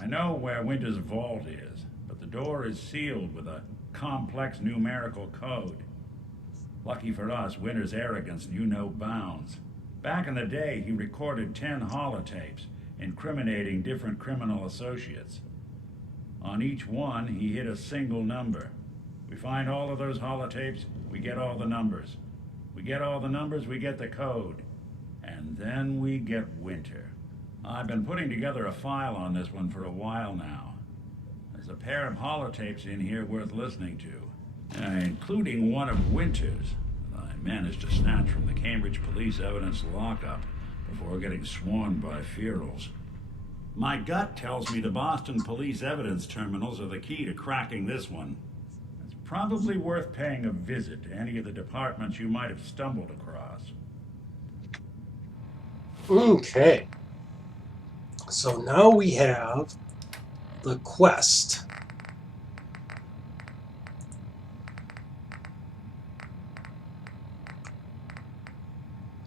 I know where Winter's vault is, but the door is sealed with a complex numerical code. Lucky for us, Winter's arrogance knew no bounds. Back in the day, he recorded 10 holotapes, incriminating different criminal associates. On each one, he hit a single number. We find all of those holotapes, we get all the numbers. We get all the numbers, we get the code. And then we get Winter. I've been putting together a file on this one for a while now. There's a pair of holotapes in here worth listening to, including one of Winter's that I managed to snatch from the Cambridge Police Evidence lockup before getting swarmed by ferals. My gut tells me the Boston Police Evidence terminals are the key to cracking this one. It's probably worth paying a visit to any of the departments you might have stumbled across. Okay. So now we have the quest.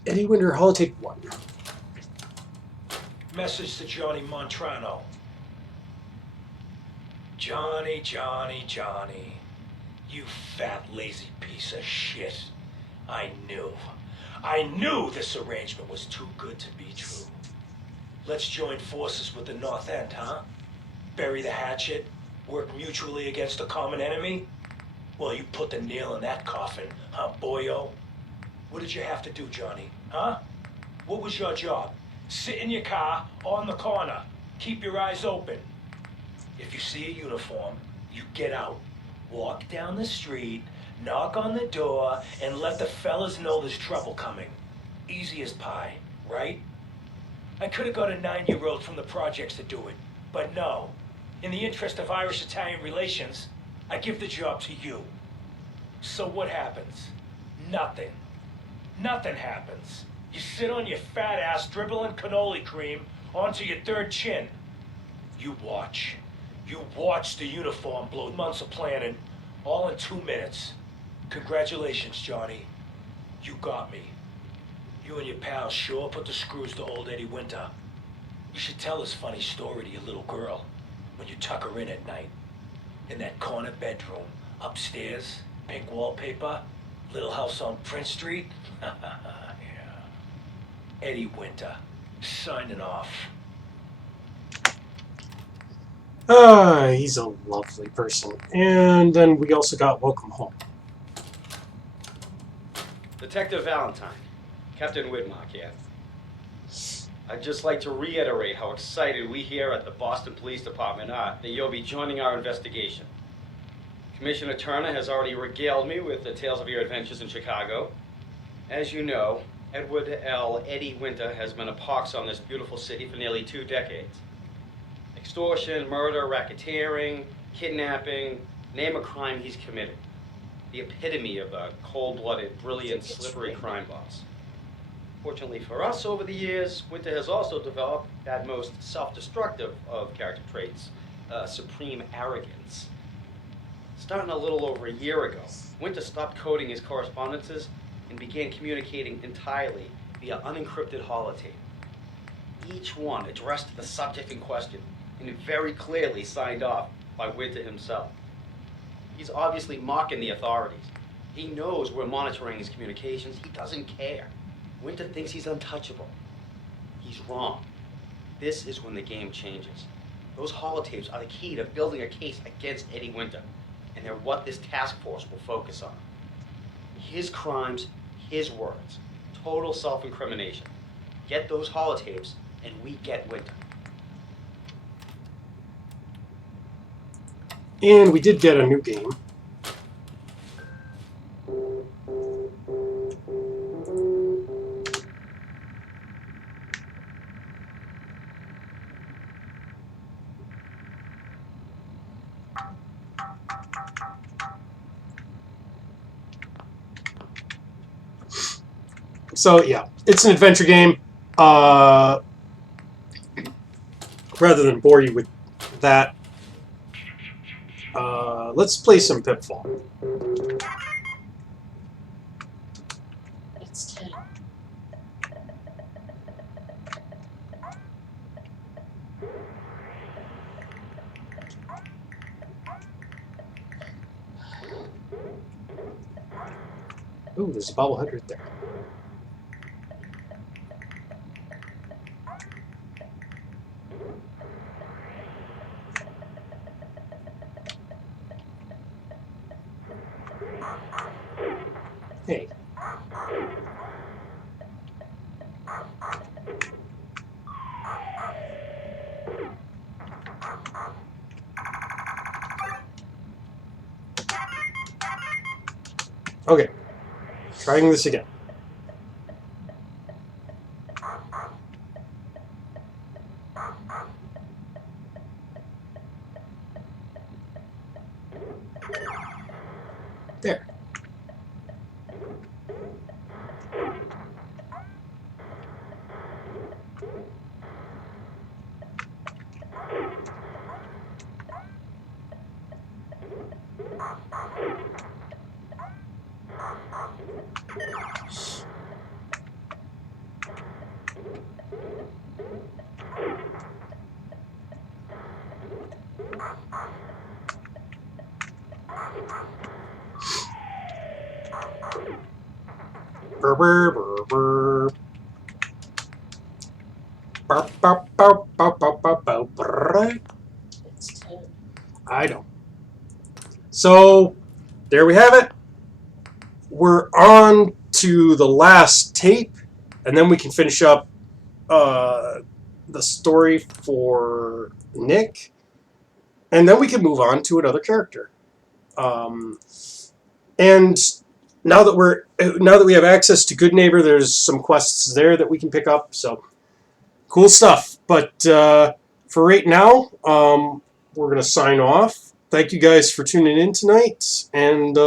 Eddie Winter holotape 1. Message to Johnny Montrano. Johnny, Johnny, Johnny. You fat, lazy piece of shit. I knew this arrangement was too good to be true. Let's join forces with the North End, huh? Bury the hatchet? Work mutually against a common enemy? Well, you put the nail in that coffin, huh, boyo? What did you have to do, Johnny, huh? What was your job? Sit in your car, on the corner. Keep your eyes open. If you see a uniform, you get out. Walk down the street, knock on the door, and let the fellas know there's trouble coming. Easy as pie, right? I could have got a 9-year-old from the projects to do it, but no. In the interest of Irish-Italian relations, I give the job to you. So what happens? Nothing. Nothing happens. You sit on your fat ass dribbling cannoli cream onto your third chin. You watch. You watch the uniform blow months of planning, all in 2 minutes. Congratulations, Johnny. You got me. You and your pals sure put the screws to old Eddie Winter. You should tell this funny story to your little girl when you tuck her in at night. In that corner bedroom, upstairs, pink wallpaper, little house on Prince Street. Yeah. Eddie Winter, signing off. He's a lovely person. And then we also got Welcome Home. Detective Valentine, Captain Whitmark here. I'd just like to reiterate how excited we here at the Boston Police Department are that you'll be joining our investigation. Commissioner Turner has already regaled me with the tales of your adventures in Chicago. As you know, Edward L. Eddie Winter has been a pox on this beautiful city for nearly 2 decades. Extortion, murder, racketeering, kidnapping, name a crime he's committed. The epitome of a cold-blooded, brilliant, slippery crime boss. Fortunately for us, over the years, Winter has also developed that most self-destructive of character traits, supreme arrogance. Starting a little over a year ago, Winter stopped coding his correspondences and began communicating entirely via unencrypted holotape. Each one addressed to the subject in question and very clearly signed off by Winter himself. He's obviously mocking the authorities. He knows we're monitoring his communications. He doesn't care. Winter thinks he's untouchable. He's wrong. This is when the game changes. Those holotapes are the key to building a case against Eddie Winter, and they're what this task force will focus on. His crimes, his words. Total self-incrimination. Get those holotapes, and we get Winter. And we did get a new game. So yeah, it's an adventure game. Rather than bore you with that, let's play some Pitfall. It's 10. Ooh, there's a bobblehead right there. Okay, trying this again. There. Burr, burr, burr, burr. Burr, burr, burr, burr, burr, burr, burr, burr. It's 10. I know. So, there we have it. We're on to the last tape, and then we can finish up the story for Nick, and then we can move on to another character. And now that we have access to Good Neighbor, there's some quests there that we can pick up. So cool stuff. But for right now, we're gonna sign off. Thank you guys for tuning in tonight, and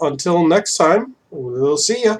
until next time, we'll see ya.